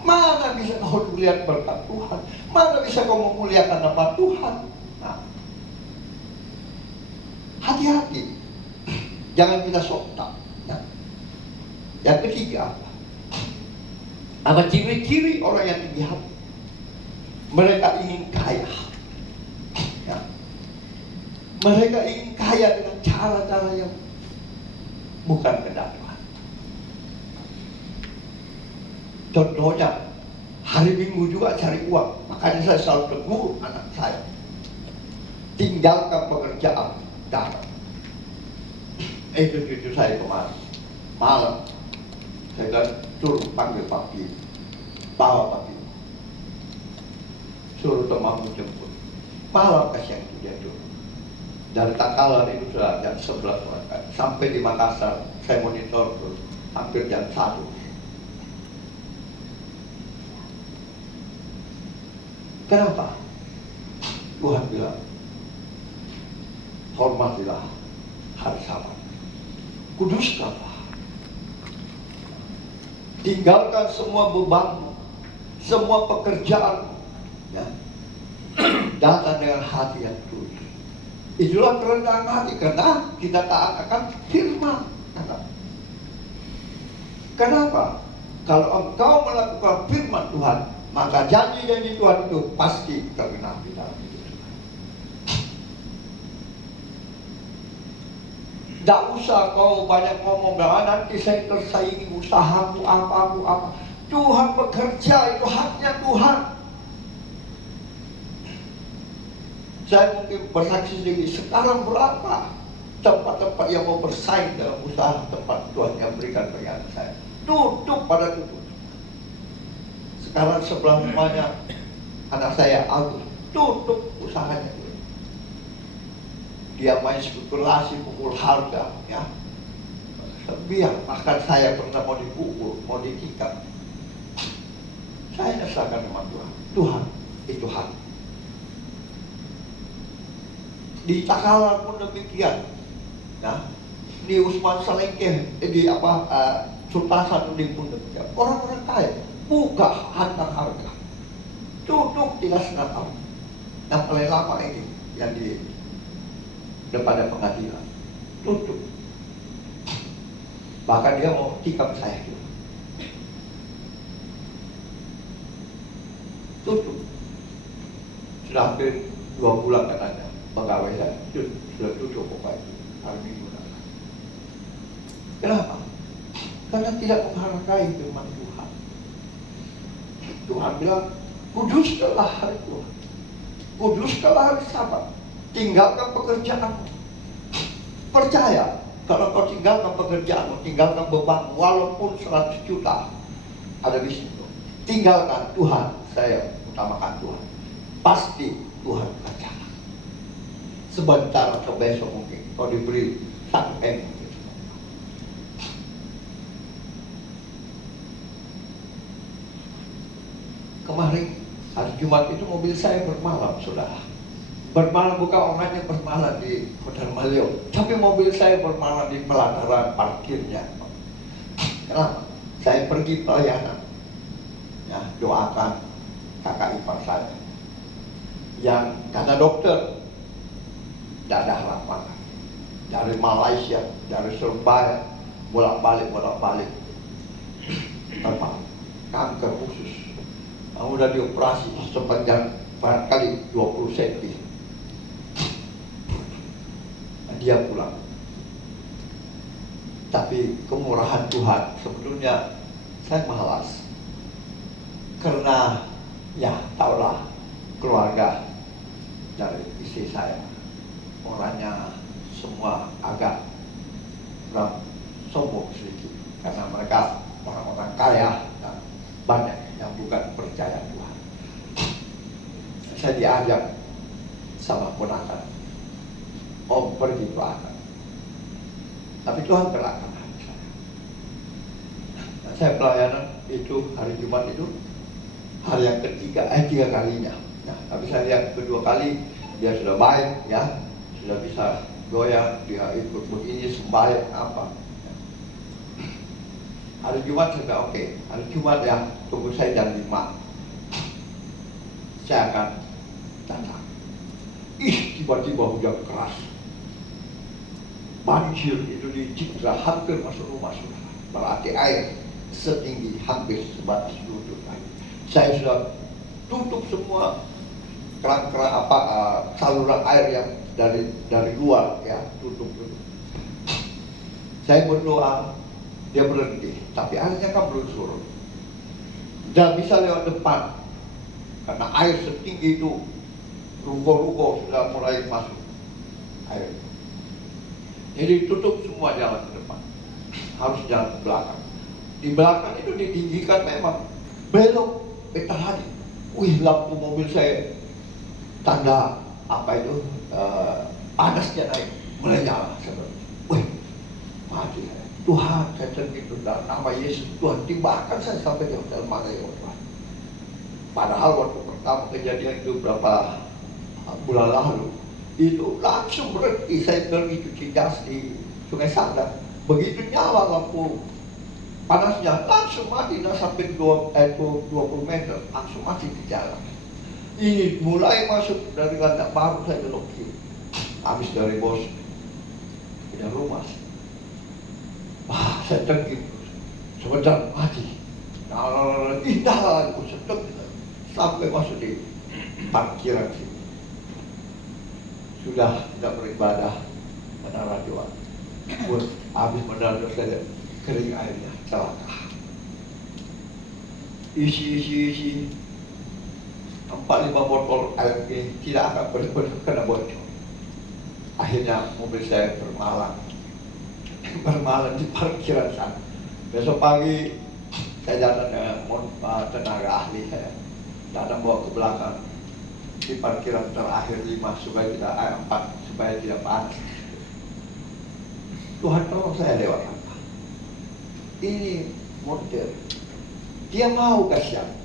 Mana bisa kau melihat berkat Tuhan? Mana bisa kau memuliakan nama Tuhan? Nah, hati-hati. Jangan kita sontak. Ya. Yang ketiga apa? Apa ciri-ciri orang yang tinggi hati? Mereka ingin kaya. Ya. Mereka ingin kaya dengan cara-cara yang bukan kehendak Tuhan. Contohnya, hari Minggu juga cari uang. Makanya saya selalu tegur anak saya, tinggalkan pekerjaan darat. Itu saya kemarin malam, saya kan turun panggil papi, bawa papi, suruh temanmu jemput. Malam kasihan itu dia turun. Dari Takalar itu sudah jam 11 sampai di Makassar, saya monitor terus hampir jam 1. Kenapa? Tuhan bilang, hormatilah hari Sabat, kuduskanlah. Tinggalkan semua beban, semua pekerjaan, ya. datang dengan hati yang tulus. Itulah kerendahan hati, karena kita taat akan firman. Kenapa? Kalau engkau melakukan firman Tuhan, maka janji-janji Tuhan itu pasti tergenapi dalam hidup kita. Tidak usah kau banyak ngomong, nanti saya tersaingi usahaku apa. Tuhan bekerja, itu haknya Tuhan. Saya mungkin bersaksi sedikit, sekarang berapa tempat-tempat yang mau bersaing dalam usaha tempat Tuhan yang berikan bagi anak saya? Tutup pada tutup. Sekarang sebelah rumahnya anak saya Agus, tutup usahanya. Dia main spekulasi, pukul harga, ya. Biar bahkan saya pernah mau dipukul, mau ditikam. Saya serahkan sama Tuhan. Tuhan itu hak. Di Takalar pun demikian. Nah, di Usman Salengkeh, Sultan Hasanuddin pun demikian. Orang-orang kaya buka harga, tutup 3,5 tahun. Yang paling lama ini yang di depan pengadilan, tutup. Bahkan dia mau tikam saya juga. Tutup. Sudah hampir 2 bulan katanya pegawai saya sudah tutup pokoknya hari Minggu. Kenapa? Karena tidak menghargai firman Tuhan. Tuhan bilang, kuduskanlah hari Tuhan, kuduskanlah hari Sabat, tinggalkan pekerjaanmu. Percaya, kalau kau tinggalkan pekerjaanmu, tinggalkan beban, walaupun 100 juta ada di situ, tinggalkan Tuhan. Saya utamakan Tuhan. Pasti Tuhan kerjakan. Sebentar atau besok mungkin kau diberi 1 M. Kemarin hari Jumat itu mobil saya bermalam, saudara. Bermalam bukan orangnya bermalam di Hotel Malio, tapi mobil saya bermalam di pelataran parkirnya. Kenapa? Saya pergi pelayanan, ya, doakan kakak ipar saya yang kata dokter tidak ada harapan. Dari Malaysia, dari Surabaya, bolak-balik, kanker usus. Udah dioperasi sepanjang barangkali 20 cm. Dia pulang. Tapi kemurahan Tuhan, sebetulnya saya malas. Karena ya tahulah keluarga dari istri saya, orangnya semua agak kurang sombong sedikit. Karena mereka orang-orang kaya dan banyak yang bukan percaya Tuhan. Saya diajak sama ponakan, Om pergi pelayanan. Tapi Tuhan gerakkan hati saya. Nah, saya pelayanan itu hari Jumat itu hari yang ketiga, 3 kalinya. Nah, tapi saya lihat kedua kali dia sudah baik, ya, sudah bisa goyang, dia ikut begini sembahyang apa. Hari Jumat sudah oke. Hari Jumat ya, tunggu saya jam 5. Saya akan datang. Tiba-tiba hujan keras. Banjir itu di Citra, hampir masuk rumah saudara. Berarti air setinggi hampir sebatas lutut. Saya sudah tutup semua keran-keran saluran air yang dari luar, ya, tutup. Saya berdoa. Dia berhenti, tapi airnya kan belum surut. Dan bisa lewat depan, karena air setinggi itu, ruko-ruko sudah mulai masuk air. Jadi tutup semua jalan ke depan, harus jalan ke belakang. Di belakang itu ditinggikan memang, belok peta hari. Wih, lampu mobil saya tanda apa itu panasnya naik, mulai nyala. Wih, mati. Tuhan, saya tergitu dalam nama Yesus. Tuhan, timbahkan saya sampai di Hotel Malio. Padahal waktu pertama kejadian itu berapa bulan lalu, itu langsung berhenti. Saya pergi cuci jas di Sungai Sandang. Begitu nyala lampu panasnya, langsung mati. Nah, sampai 20 meter, langsung mati di jalan. Ini mulai masuk dari lantai baru saya belok kiri. Habis dari bos punya rumah. Wah, saya dengki. Sebentar mati. Nah, indah aku sedang sampai masuk di parkiran sini. Sudah tidak beribadah pada radioan. Habis mendadak saya kering airnya, celaka. Isi 4-5 botol air ini tidak akan benar-benar kena bocor. Akhirnya mobil saya bermalam di parkiran sana. Besok pagi saya datang dengan tenaga ahli saya, datang bawa ke belakang di parkiran terakhir 5 supaya tidak 4 supaya tidak panas. Tuhan tolong saya lewat apa? Ini model. Dia mau kasihan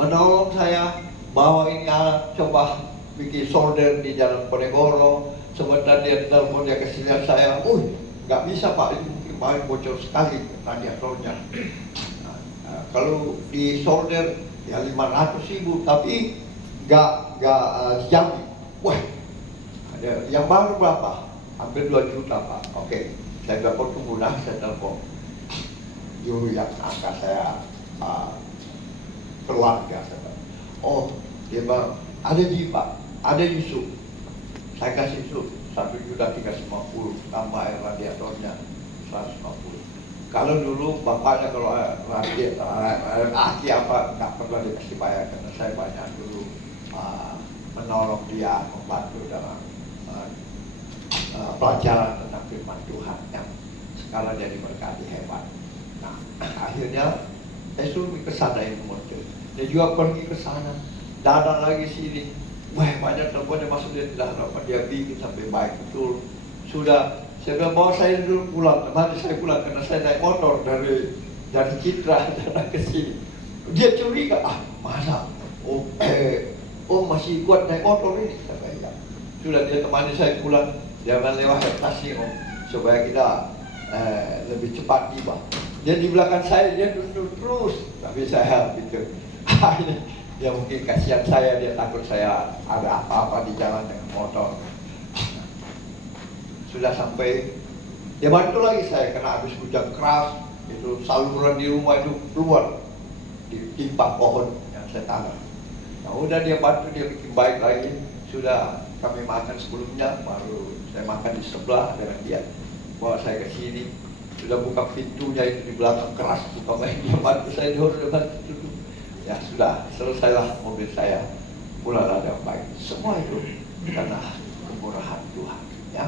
menolong saya. Bawa ini alat, coba bikin solder di Jalan Ponegoro. Sebentar dia telepon, dia kasih lihat saya, nggak bisa Pak, itu mungkin paling bocor sekali radiatornya. Kalau di solder ya 500.000, tapi nggak jamin. Wah, ada yang baru berapa? Hampir 2 juta Pak. Oke, saya telepon tunggu dah, saya telepon. Juru yang angkat saya keluarga saya. Dia bilang, ada di Pak, ada Yusuf. Saya kasih Yusuf 1.350.000 tambah air radiatornya 150. Kalau dulu bapaknya kalau aki apa nggak pernah dikasih bayar karena saya banyak dulu menolong dia, membantu dalam pelajaran tentang firman Tuhan yang sekarang jadi berkati hebat. Nah, akhirnya saya suruh ke sana yang muncul. Dia juga pergi ke sana, datang lagi sini. Wah, banyak teleponnya masuk dia tidak dapat dia bikin sampai baik betul. Sudah, saya bilang bawa saya dulu pulang. Nanti saya pulang karena saya naik motor dari Citra datang ke sini. Dia curiga, masa? Masih kuat naik motor ini? Saya bilang, ya. Sudah dia temani saya pulang. Dia melewat stasiun supaya kita lebih cepat tiba. Dia di belakang saya, dia duduk terus. Tapi saya pikir, dia mungkin kasihan saya, dia takut saya ada apa-apa di jalan dengan motor. Sudah sampai, dia bantu lagi saya karena habis hujan keras, itu saluran di rumah itu keluar, ditimpa pohon yang saya tanam. Nah udah dia bantu, dia bikin baik lagi. Sudah kami makan sebelumnya, baru saya makan di sebelah dengan dia. Bawa saya ke sini, sudah buka pintunya itu di belakang keras, buka main dia bantu saya, dia udah bantu tutup. Ya sudah, selesailah mobil saya, pulanglah dengan baik. Semua itu karena kemurahan Tuhan. Ya,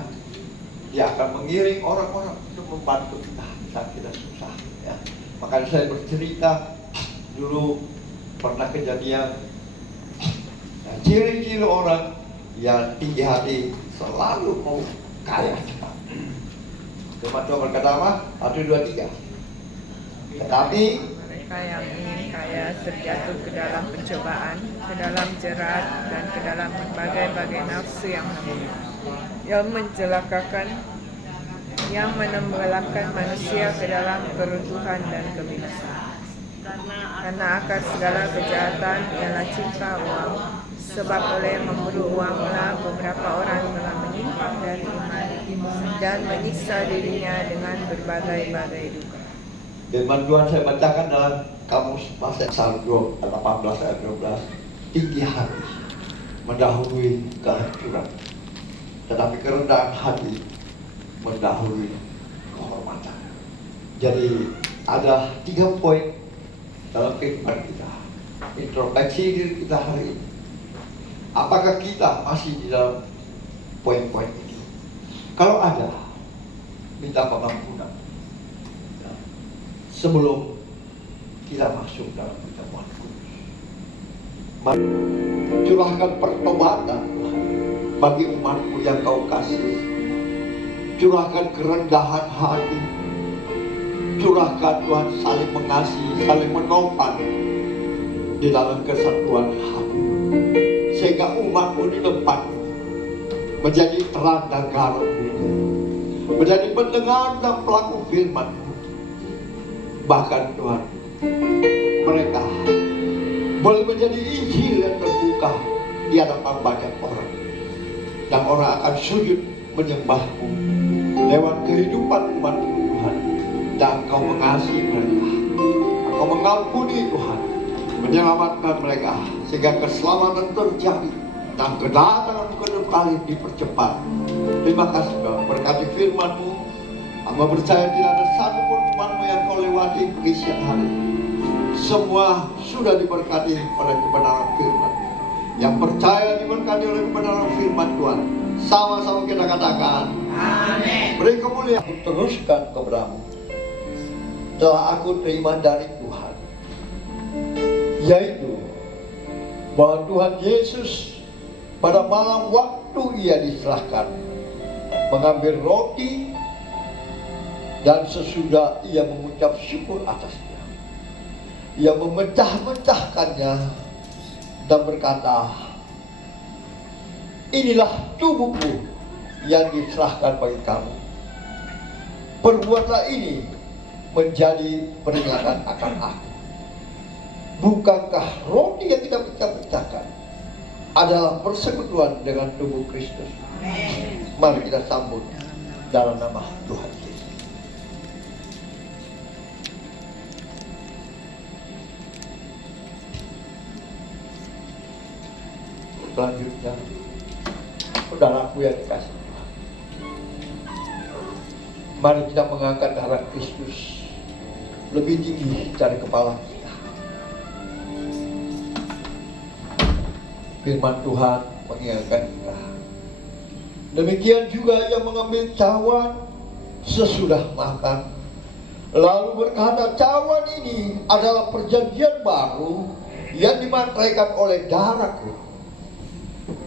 dia akan mengiring orang-orang untuk membantu kita saat kita susah. Ya, makanya saya bercerita dulu pernah kejadian. Nah, ciri-ciri orang yang tinggi hati selalu mau kaya cepat. Firman Tuhan berkata apa? 1, 2, 3. Tetapi mereka yang ingin kaya terjatuh ke dalam pencobaan, ke dalam jerat, dan ke dalam berbagai-bagai nafsu yang lembut, yang mencelakakan, yang menenggelamkan manusia ke dalam keruntuhan dan kebinasaan. Karena akar segala kejahatan ialah cinta uang, sebab oleh memburu uanglah beberapa orang telah menyimpang dari iman dan menyiksa dirinya dengan berbagai-bagai duka. Firman Tuhan saya bacakan dalam kamus bahasa Sal 18 ayat 12. Tinggi hati mendahului kehancuran, tetapi kerendahan hati mendahului kehormatan. Jadi ada 3 poin dalam kehidupan kita. Introspeksi diri kita hari ini. Apakah kita masih di dalam poin-poin itu? Kalau ada, minta pengampunan sebelum kita masuk dalam pertemuan kudus. Curahkan pertobatan Tuhan bagi umatmu yang kau kasih. Curahkan kerendahan hati. Curahkan Tuhan saling mengasihi, saling menopang di dalam kesatuan hati. Sehingga umatmu di depan menjadi terang dan garam dunia, menjadi pendengar dan pelaku firman. Bahkan Tuhan, mereka boleh menjadi Injil yang terbuka di hadapan banyak orang. Dan orang akan sujud menyembahmu lewat kehidupan umat Tuhan. Dan Engkau mengasihi mereka, Engkau mengampuni Tuhan, menyelamatkan mereka sehingga keselamatan terjadi dan kedatangan kedua kali dipercepat. Terima kasih Bapa, berkati firman-Mu. Hamba percaya tidak ada satu pun umat-Mu yang Kau lewati pagi siang hari. Semua sudah diberkati oleh kebenaran firman. Yang percaya diberkati oleh kebenaran firman Tuhan. Sama-sama kita katakan amin. Beri kemuliaan. Teruskan kepadamu telah aku terima dari Tuhan, yaitu bahwa Tuhan Yesus pada malam waktu ia diserahkan mengambil roti, dan sesudah ia mengucap syukur atasnya, ia memecah-mecahkannya dan berkata, inilah tubuhku yang diserahkan bagi kamu. Perbuatlah ini menjadi peringatan akan aku. Bukankah roti yang kita pecah-pecahkan adalah persekutuan dengan tubuh Kristus? Mari kita sambut dalam nama Tuhan Yesus. Selanjutnya, saudaraku yang dikasihi Tuhan, mari kita mengangkat darah Kristus lebih tinggi dari kepala kita. Firman Tuhan mengingatkan kita. Demikian juga ia mengambil cawan sesudah makan, lalu berkata, cawan ini adalah perjanjian baru yang dimateraikan oleh darahku.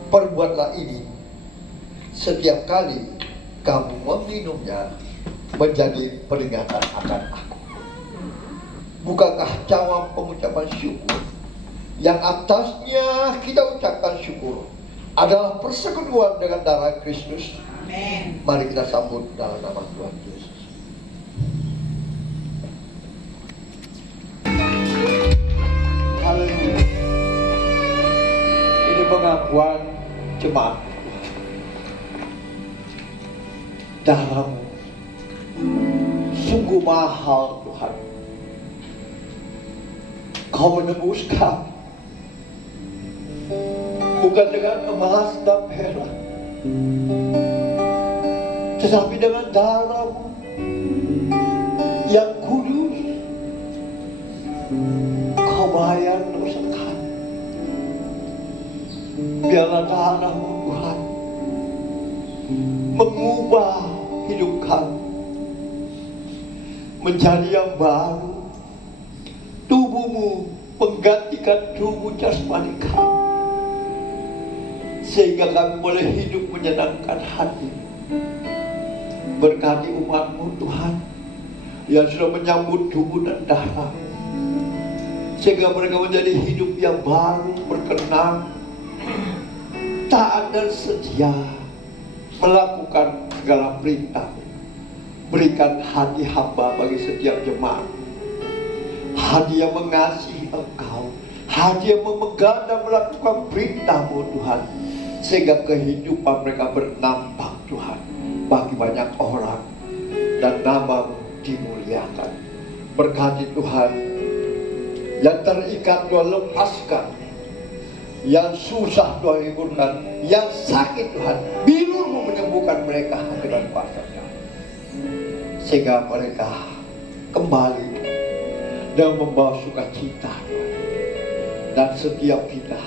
Perbuatlah ini setiap kali kamu meminumnya menjadi peringatan akan aku. Bukankah cawan pengucapan syukur yang atasnya kita ucapkan syukur adalah persekutuan dengan darah Kristus? Amin. Mari kita sambut dalam nama Tuhan Yesus. Haleluya. Ini pengakuan jemaat. Darahmu sungguh mahal Tuhan. Kau menebus kami bukan dengan emas dan perak, tetapi dengan darah-Mu yang kudus. Kau bayar dosa kami. Biarlah darah-Mu Tuhan mengubah hidup kami menjadi yang baru. Tubuh-Mu menggantikan tubuh jasmani kami, sehingga kami boleh hidup menyenangkan hati. Berkati umat-Mu Tuhan yang sudah menyambut tubuh dan darah, sehingga mereka menjadi hidup yang baru, berkenan, taat dan setia melakukan segala perintah. Berikan hati hamba bagi setiap jemaat, hati yang mengasihi Engkau, hati yang memegang dan melakukan perintah-Mu Tuhan, sehingga kehidupan mereka bernampak Tuhan bagi banyak orang dan nama-Mu dimuliakan. Berkati Tuhan, yang terikat Tuhan lepaskan, yang susah Tuhan hiburkan, yang sakit Tuhan biru-Mu menyembuhkan mereka dengan kuasa-Mu, sehingga mereka kembali dan membawa sukacita. Dan setiap kita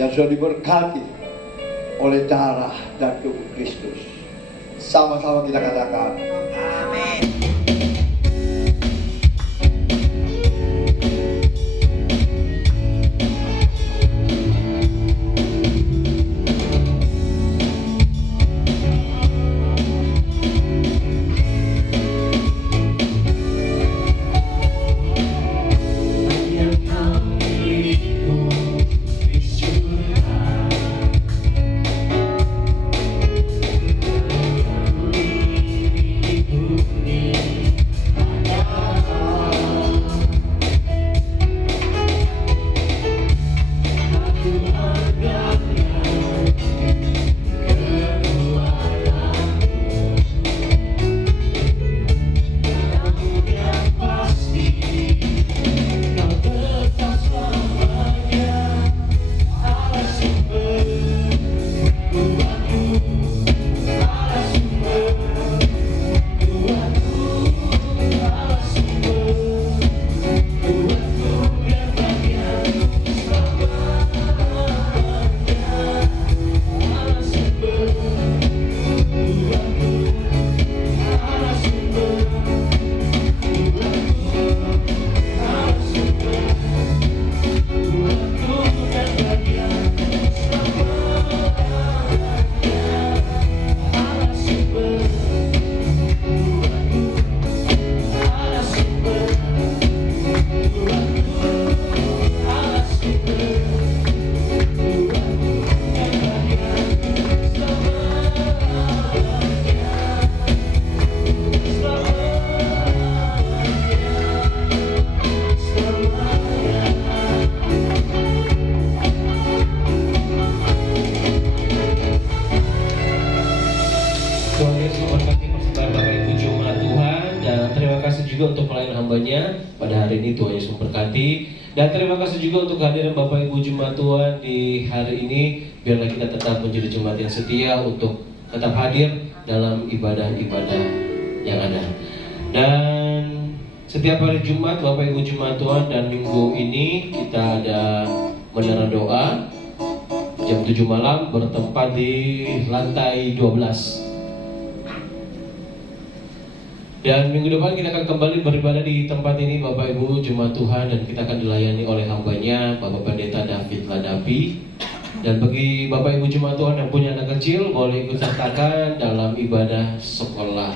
yang sudah diberkati oleh darah dan tubuh Kristus, sama-sama kita katakan amin. ini. Tuhan Yesus memberkati. Dan terima kasih juga untuk kehadiran Bapak Ibu Jemaat Tuhan di hari ini. Biarlah kita tetap menjadi jemaat yang setia untuk tetap hadir dalam ibadah-ibadah yang ada. Dan setiap hari Jumat Bapak Ibu Jemaat Tuhan, dan minggu ini kita ada menara doa jam 7 malam bertempat di lantai 12. Dan minggu depan kita akan kembali beribadah di tempat ini Bapak Ibu Jemaat Tuhan, dan kita akan dilayani oleh hambanya Bapak Pendeta David Ladapi. Dan bagi Bapak Ibu Jemaat Tuhan yang punya anak kecil, boleh ikut sertakan dalam ibadah sekolah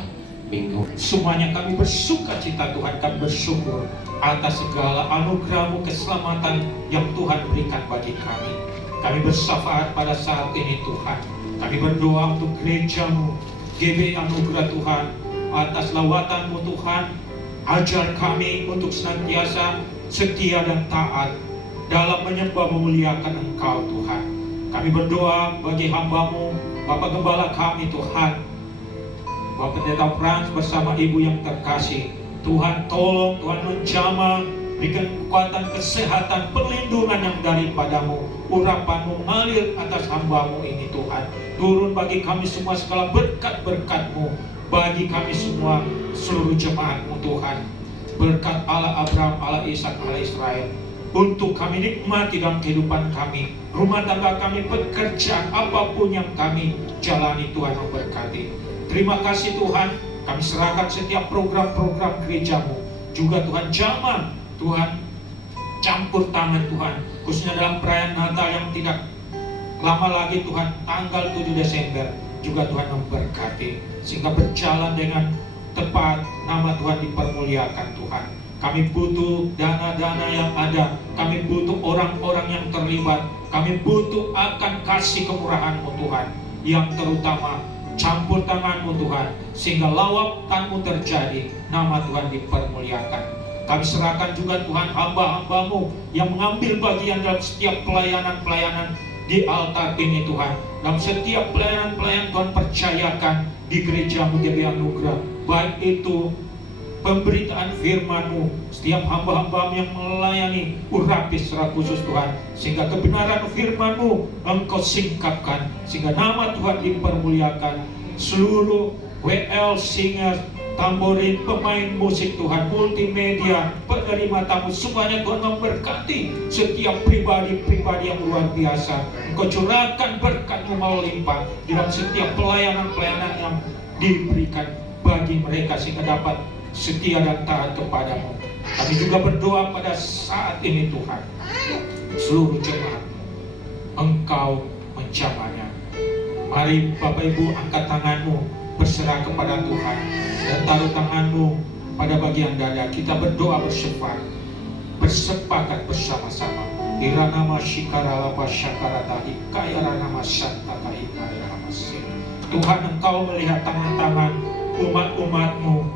minggu. Semuanya kami bersuka cita Tuhan, kami bersyukur atas segala anugerah-Mu, keselamatan yang Tuhan berikan bagi kami. Kami bersyafaat pada saat ini Tuhan. Kami berdoa untuk gereja-Mu, GB Anugerah Tuhan, atas lawatan-Mu Tuhan. Ajar kami untuk senantiasa setia dan taat dalam menyembah memuliakan Engkau Tuhan. Kami berdoa bagi hamba-Mu, Bapak Gembala kami Tuhan, Bapak Pendeta Frans bersama Ibu yang terkasih. Tuhan tolong, Tuhan menjamah, berikan kekuatan, kesehatan, perlindungan yang daripada-Mu. Urapan-Mu mengalir atas hamba-Mu ini Tuhan. Turun bagi kami semua segala berkat-berkat-Mu, bagi kami semua seluruh jemaat-Mu Tuhan. Berkat Allah Abraham, Allah Ishak, Allah Israel, untuk kami nikmati dalam kehidupan kami, rumah tangga kami, pekerjaan, apapun yang kami jalani. Tuhan memberkati. Terima kasih Tuhan, kami serahkan setiap program-program gereja-Mu. Juga Tuhan jamah, Tuhan campur tangan Tuhan, khususnya dalam perayaan Natal yang tidak lama lagi Tuhan, tanggal 7 Desember. Juga Tuhan memberkati, sehingga berjalan dengan tepat, nama Tuhan dipermuliakan Tuhan. Kami butuh dana-dana yang ada, kami butuh orang-orang yang terlibat, kami butuh akan kasih kemurahan-Mu Tuhan, yang terutama campur tangan-Mu Tuhan, sehingga lawatan-Mu terjadi, nama Tuhan dipermuliakan. Kami serahkan juga Tuhan hamba-hamba-Mu yang mengambil bagian dalam setiap pelayanan-pelayanan di altar ini Tuhan. Dalam setiap pelayanan-pelayanan Tuhan percayakan di gereja-Mu GB Anugerah, baik itu pemberitaan firman-Mu, setiap hamba-hamba-Mu yang melayani urapi secara khusus Tuhan, sehingga kebenaran firman-Mu Engkau singkapkan, sehingga nama Tuhan dipermuliakan. Seluruh WL, singer, tamborin, pemain musik Tuhan, multimedia, penerima tamu, semuanya Tuhan memberkati setiap pribadi-pribadi yang luar biasa. Engkau curahkan berkat-Mu melimpah di dalam setiap pelayanan-pelayanan yang diberikan bagi mereka, sehingga dapat setia dan taat kepada-Mu. Kami juga berdoa pada saat ini Tuhan, seluruh jemaat Engkau menjamahnya. Mari Bapak Ibu angkat tangan-Mu, berserah kepada Tuhan, dan taruh tangan-Mu pada bagian dada. Kita berdoa bersepakat bersama-sama. Iranama shikaralapa syakaratahi kayaranama santakahi kayaramasi. Tuhan, Engkau melihat tangan-tangan umat-umat-Mu,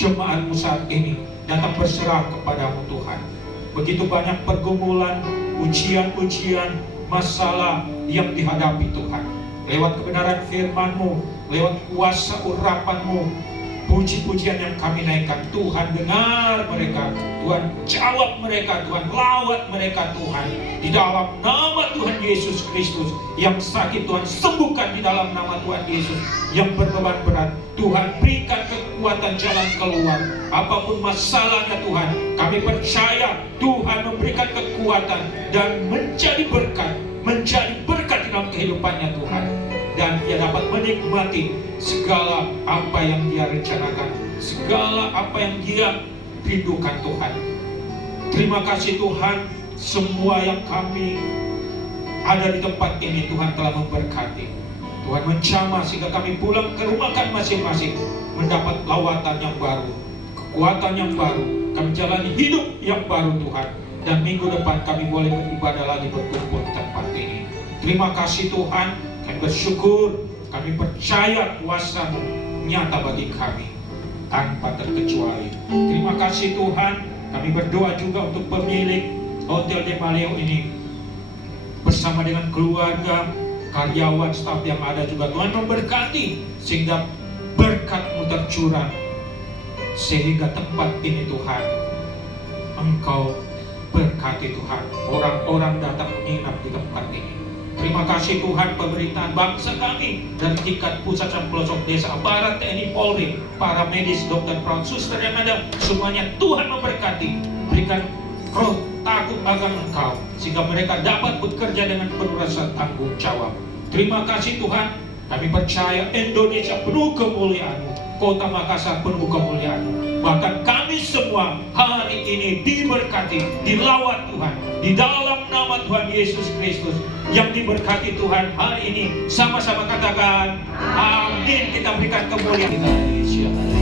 jemaat-Mu saat ini datang berserah kepada-Mu Tuhan. Begitu banyak pergumulan, ujian-ujian, masalah yang dihadapi Tuhan. Lewat kebenaran firman-Mu, lewat kuasa urapan-Mu, puji-pujian yang kami naikkan, Tuhan dengar mereka, Tuhan jawab mereka, Tuhan lawat mereka Tuhan. Di dalam nama Tuhan Yesus Kristus, yang sakit Tuhan sembuhkan di dalam nama Tuhan Yesus. Yang berbeban berat, Tuhan berikan kekuatan jalan keluar. Apapun masalahnya Tuhan, kami percaya Tuhan memberikan kekuatan dan menjadi berkat di dalam kehidupannya Tuhan. Dan dia dapat menikmati segala apa yang dia rencanakan, segala apa yang dia rindukan Tuhan. Terima kasih Tuhan, semua yang kami ada di tempat ini Tuhan telah memberkati. Tuhan menjamah sehingga kami pulang ke rumah kami masing-masing mendapat lawatan yang baru, kekuatan yang baru, kami jalani hidup yang baru Tuhan. Dan minggu depan kami boleh beribadah lagi, berkumpul di tempat ini. Terima kasih Tuhan, kami bersyukur, kami percaya kuasa-Mu nyata bagi kami tanpa terkecuali. Terima kasih Tuhan, kami berdoa juga untuk pemilik Hotel de Maleo ini bersama dengan keluarga, karyawan, staf yang ada juga. Tuhan memberkati sehingga berkat-Mu tercurah, sehingga tempat ini Tuhan Engkau berkati Tuhan orang-orang datang menginap di tempat ini. Terima kasih Tuhan, pemerintahan bangsa kami dari tingkat pusat sampai pelosok desa, aparat TNI Polri, para medis, dokter, perawat, suster yang ada, semuanya Tuhan memberkati. Berikan roh takut akan Engkau sehingga mereka dapat bekerja dengan penuh rasa tanggung jawab. Terima kasih Tuhan, kami percaya Indonesia penuh kemuliaan-Mu, Kota Makassar penuh kemuliaan-Mu. Bahkan kami semua hari ini diberkati, dilawat Tuhan di dalam nama Tuhan Yesus Kristus. Yang diberkati Tuhan hari ini, sama-sama katakan amin. Kita berikan kemuliaan Kita di siang hari.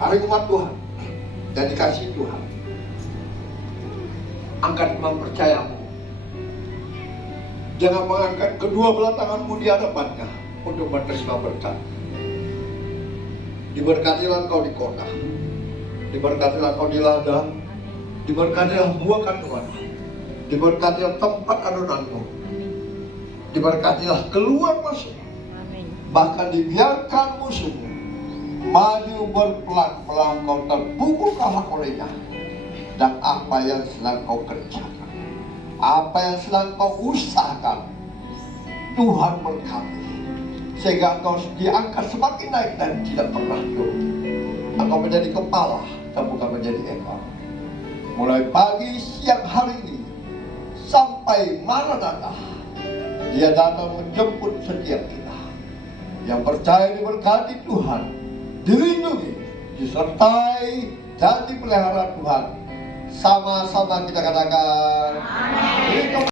Hari umat Tuhan dan dikasih Tuhan, angkat iman percayamu. Jangan mengangkat kedua belah tanganmu di hadapannya untuk menerima berkat. Diberkatilah engkau di kota, diberkatilah engkau di ladang, diberkatilah buah kandunganmu, diberkatilah tempat adonanmu, diberkatilah keluar masuk, bahkan dibiarkan musuhmu maju berpelan-pelan, kau terpukul kalah olehnya. Dan apa yang sedang kau kerjakan, apa yang sedang kau usahakan, Tuhan berkati sehingga engkau diangkat semakin naik dan tidak pernah turun. Engkau menjadi kepala dan bukan menjadi ekor. Mulai pagi siang hari ini sampai Maranatha, Dia datang menjemput setiap kita. Yang percaya diberkati Tuhan, dilindungi, disertai, dan dipelihara Tuhan. Sama-sama kita katakan amin.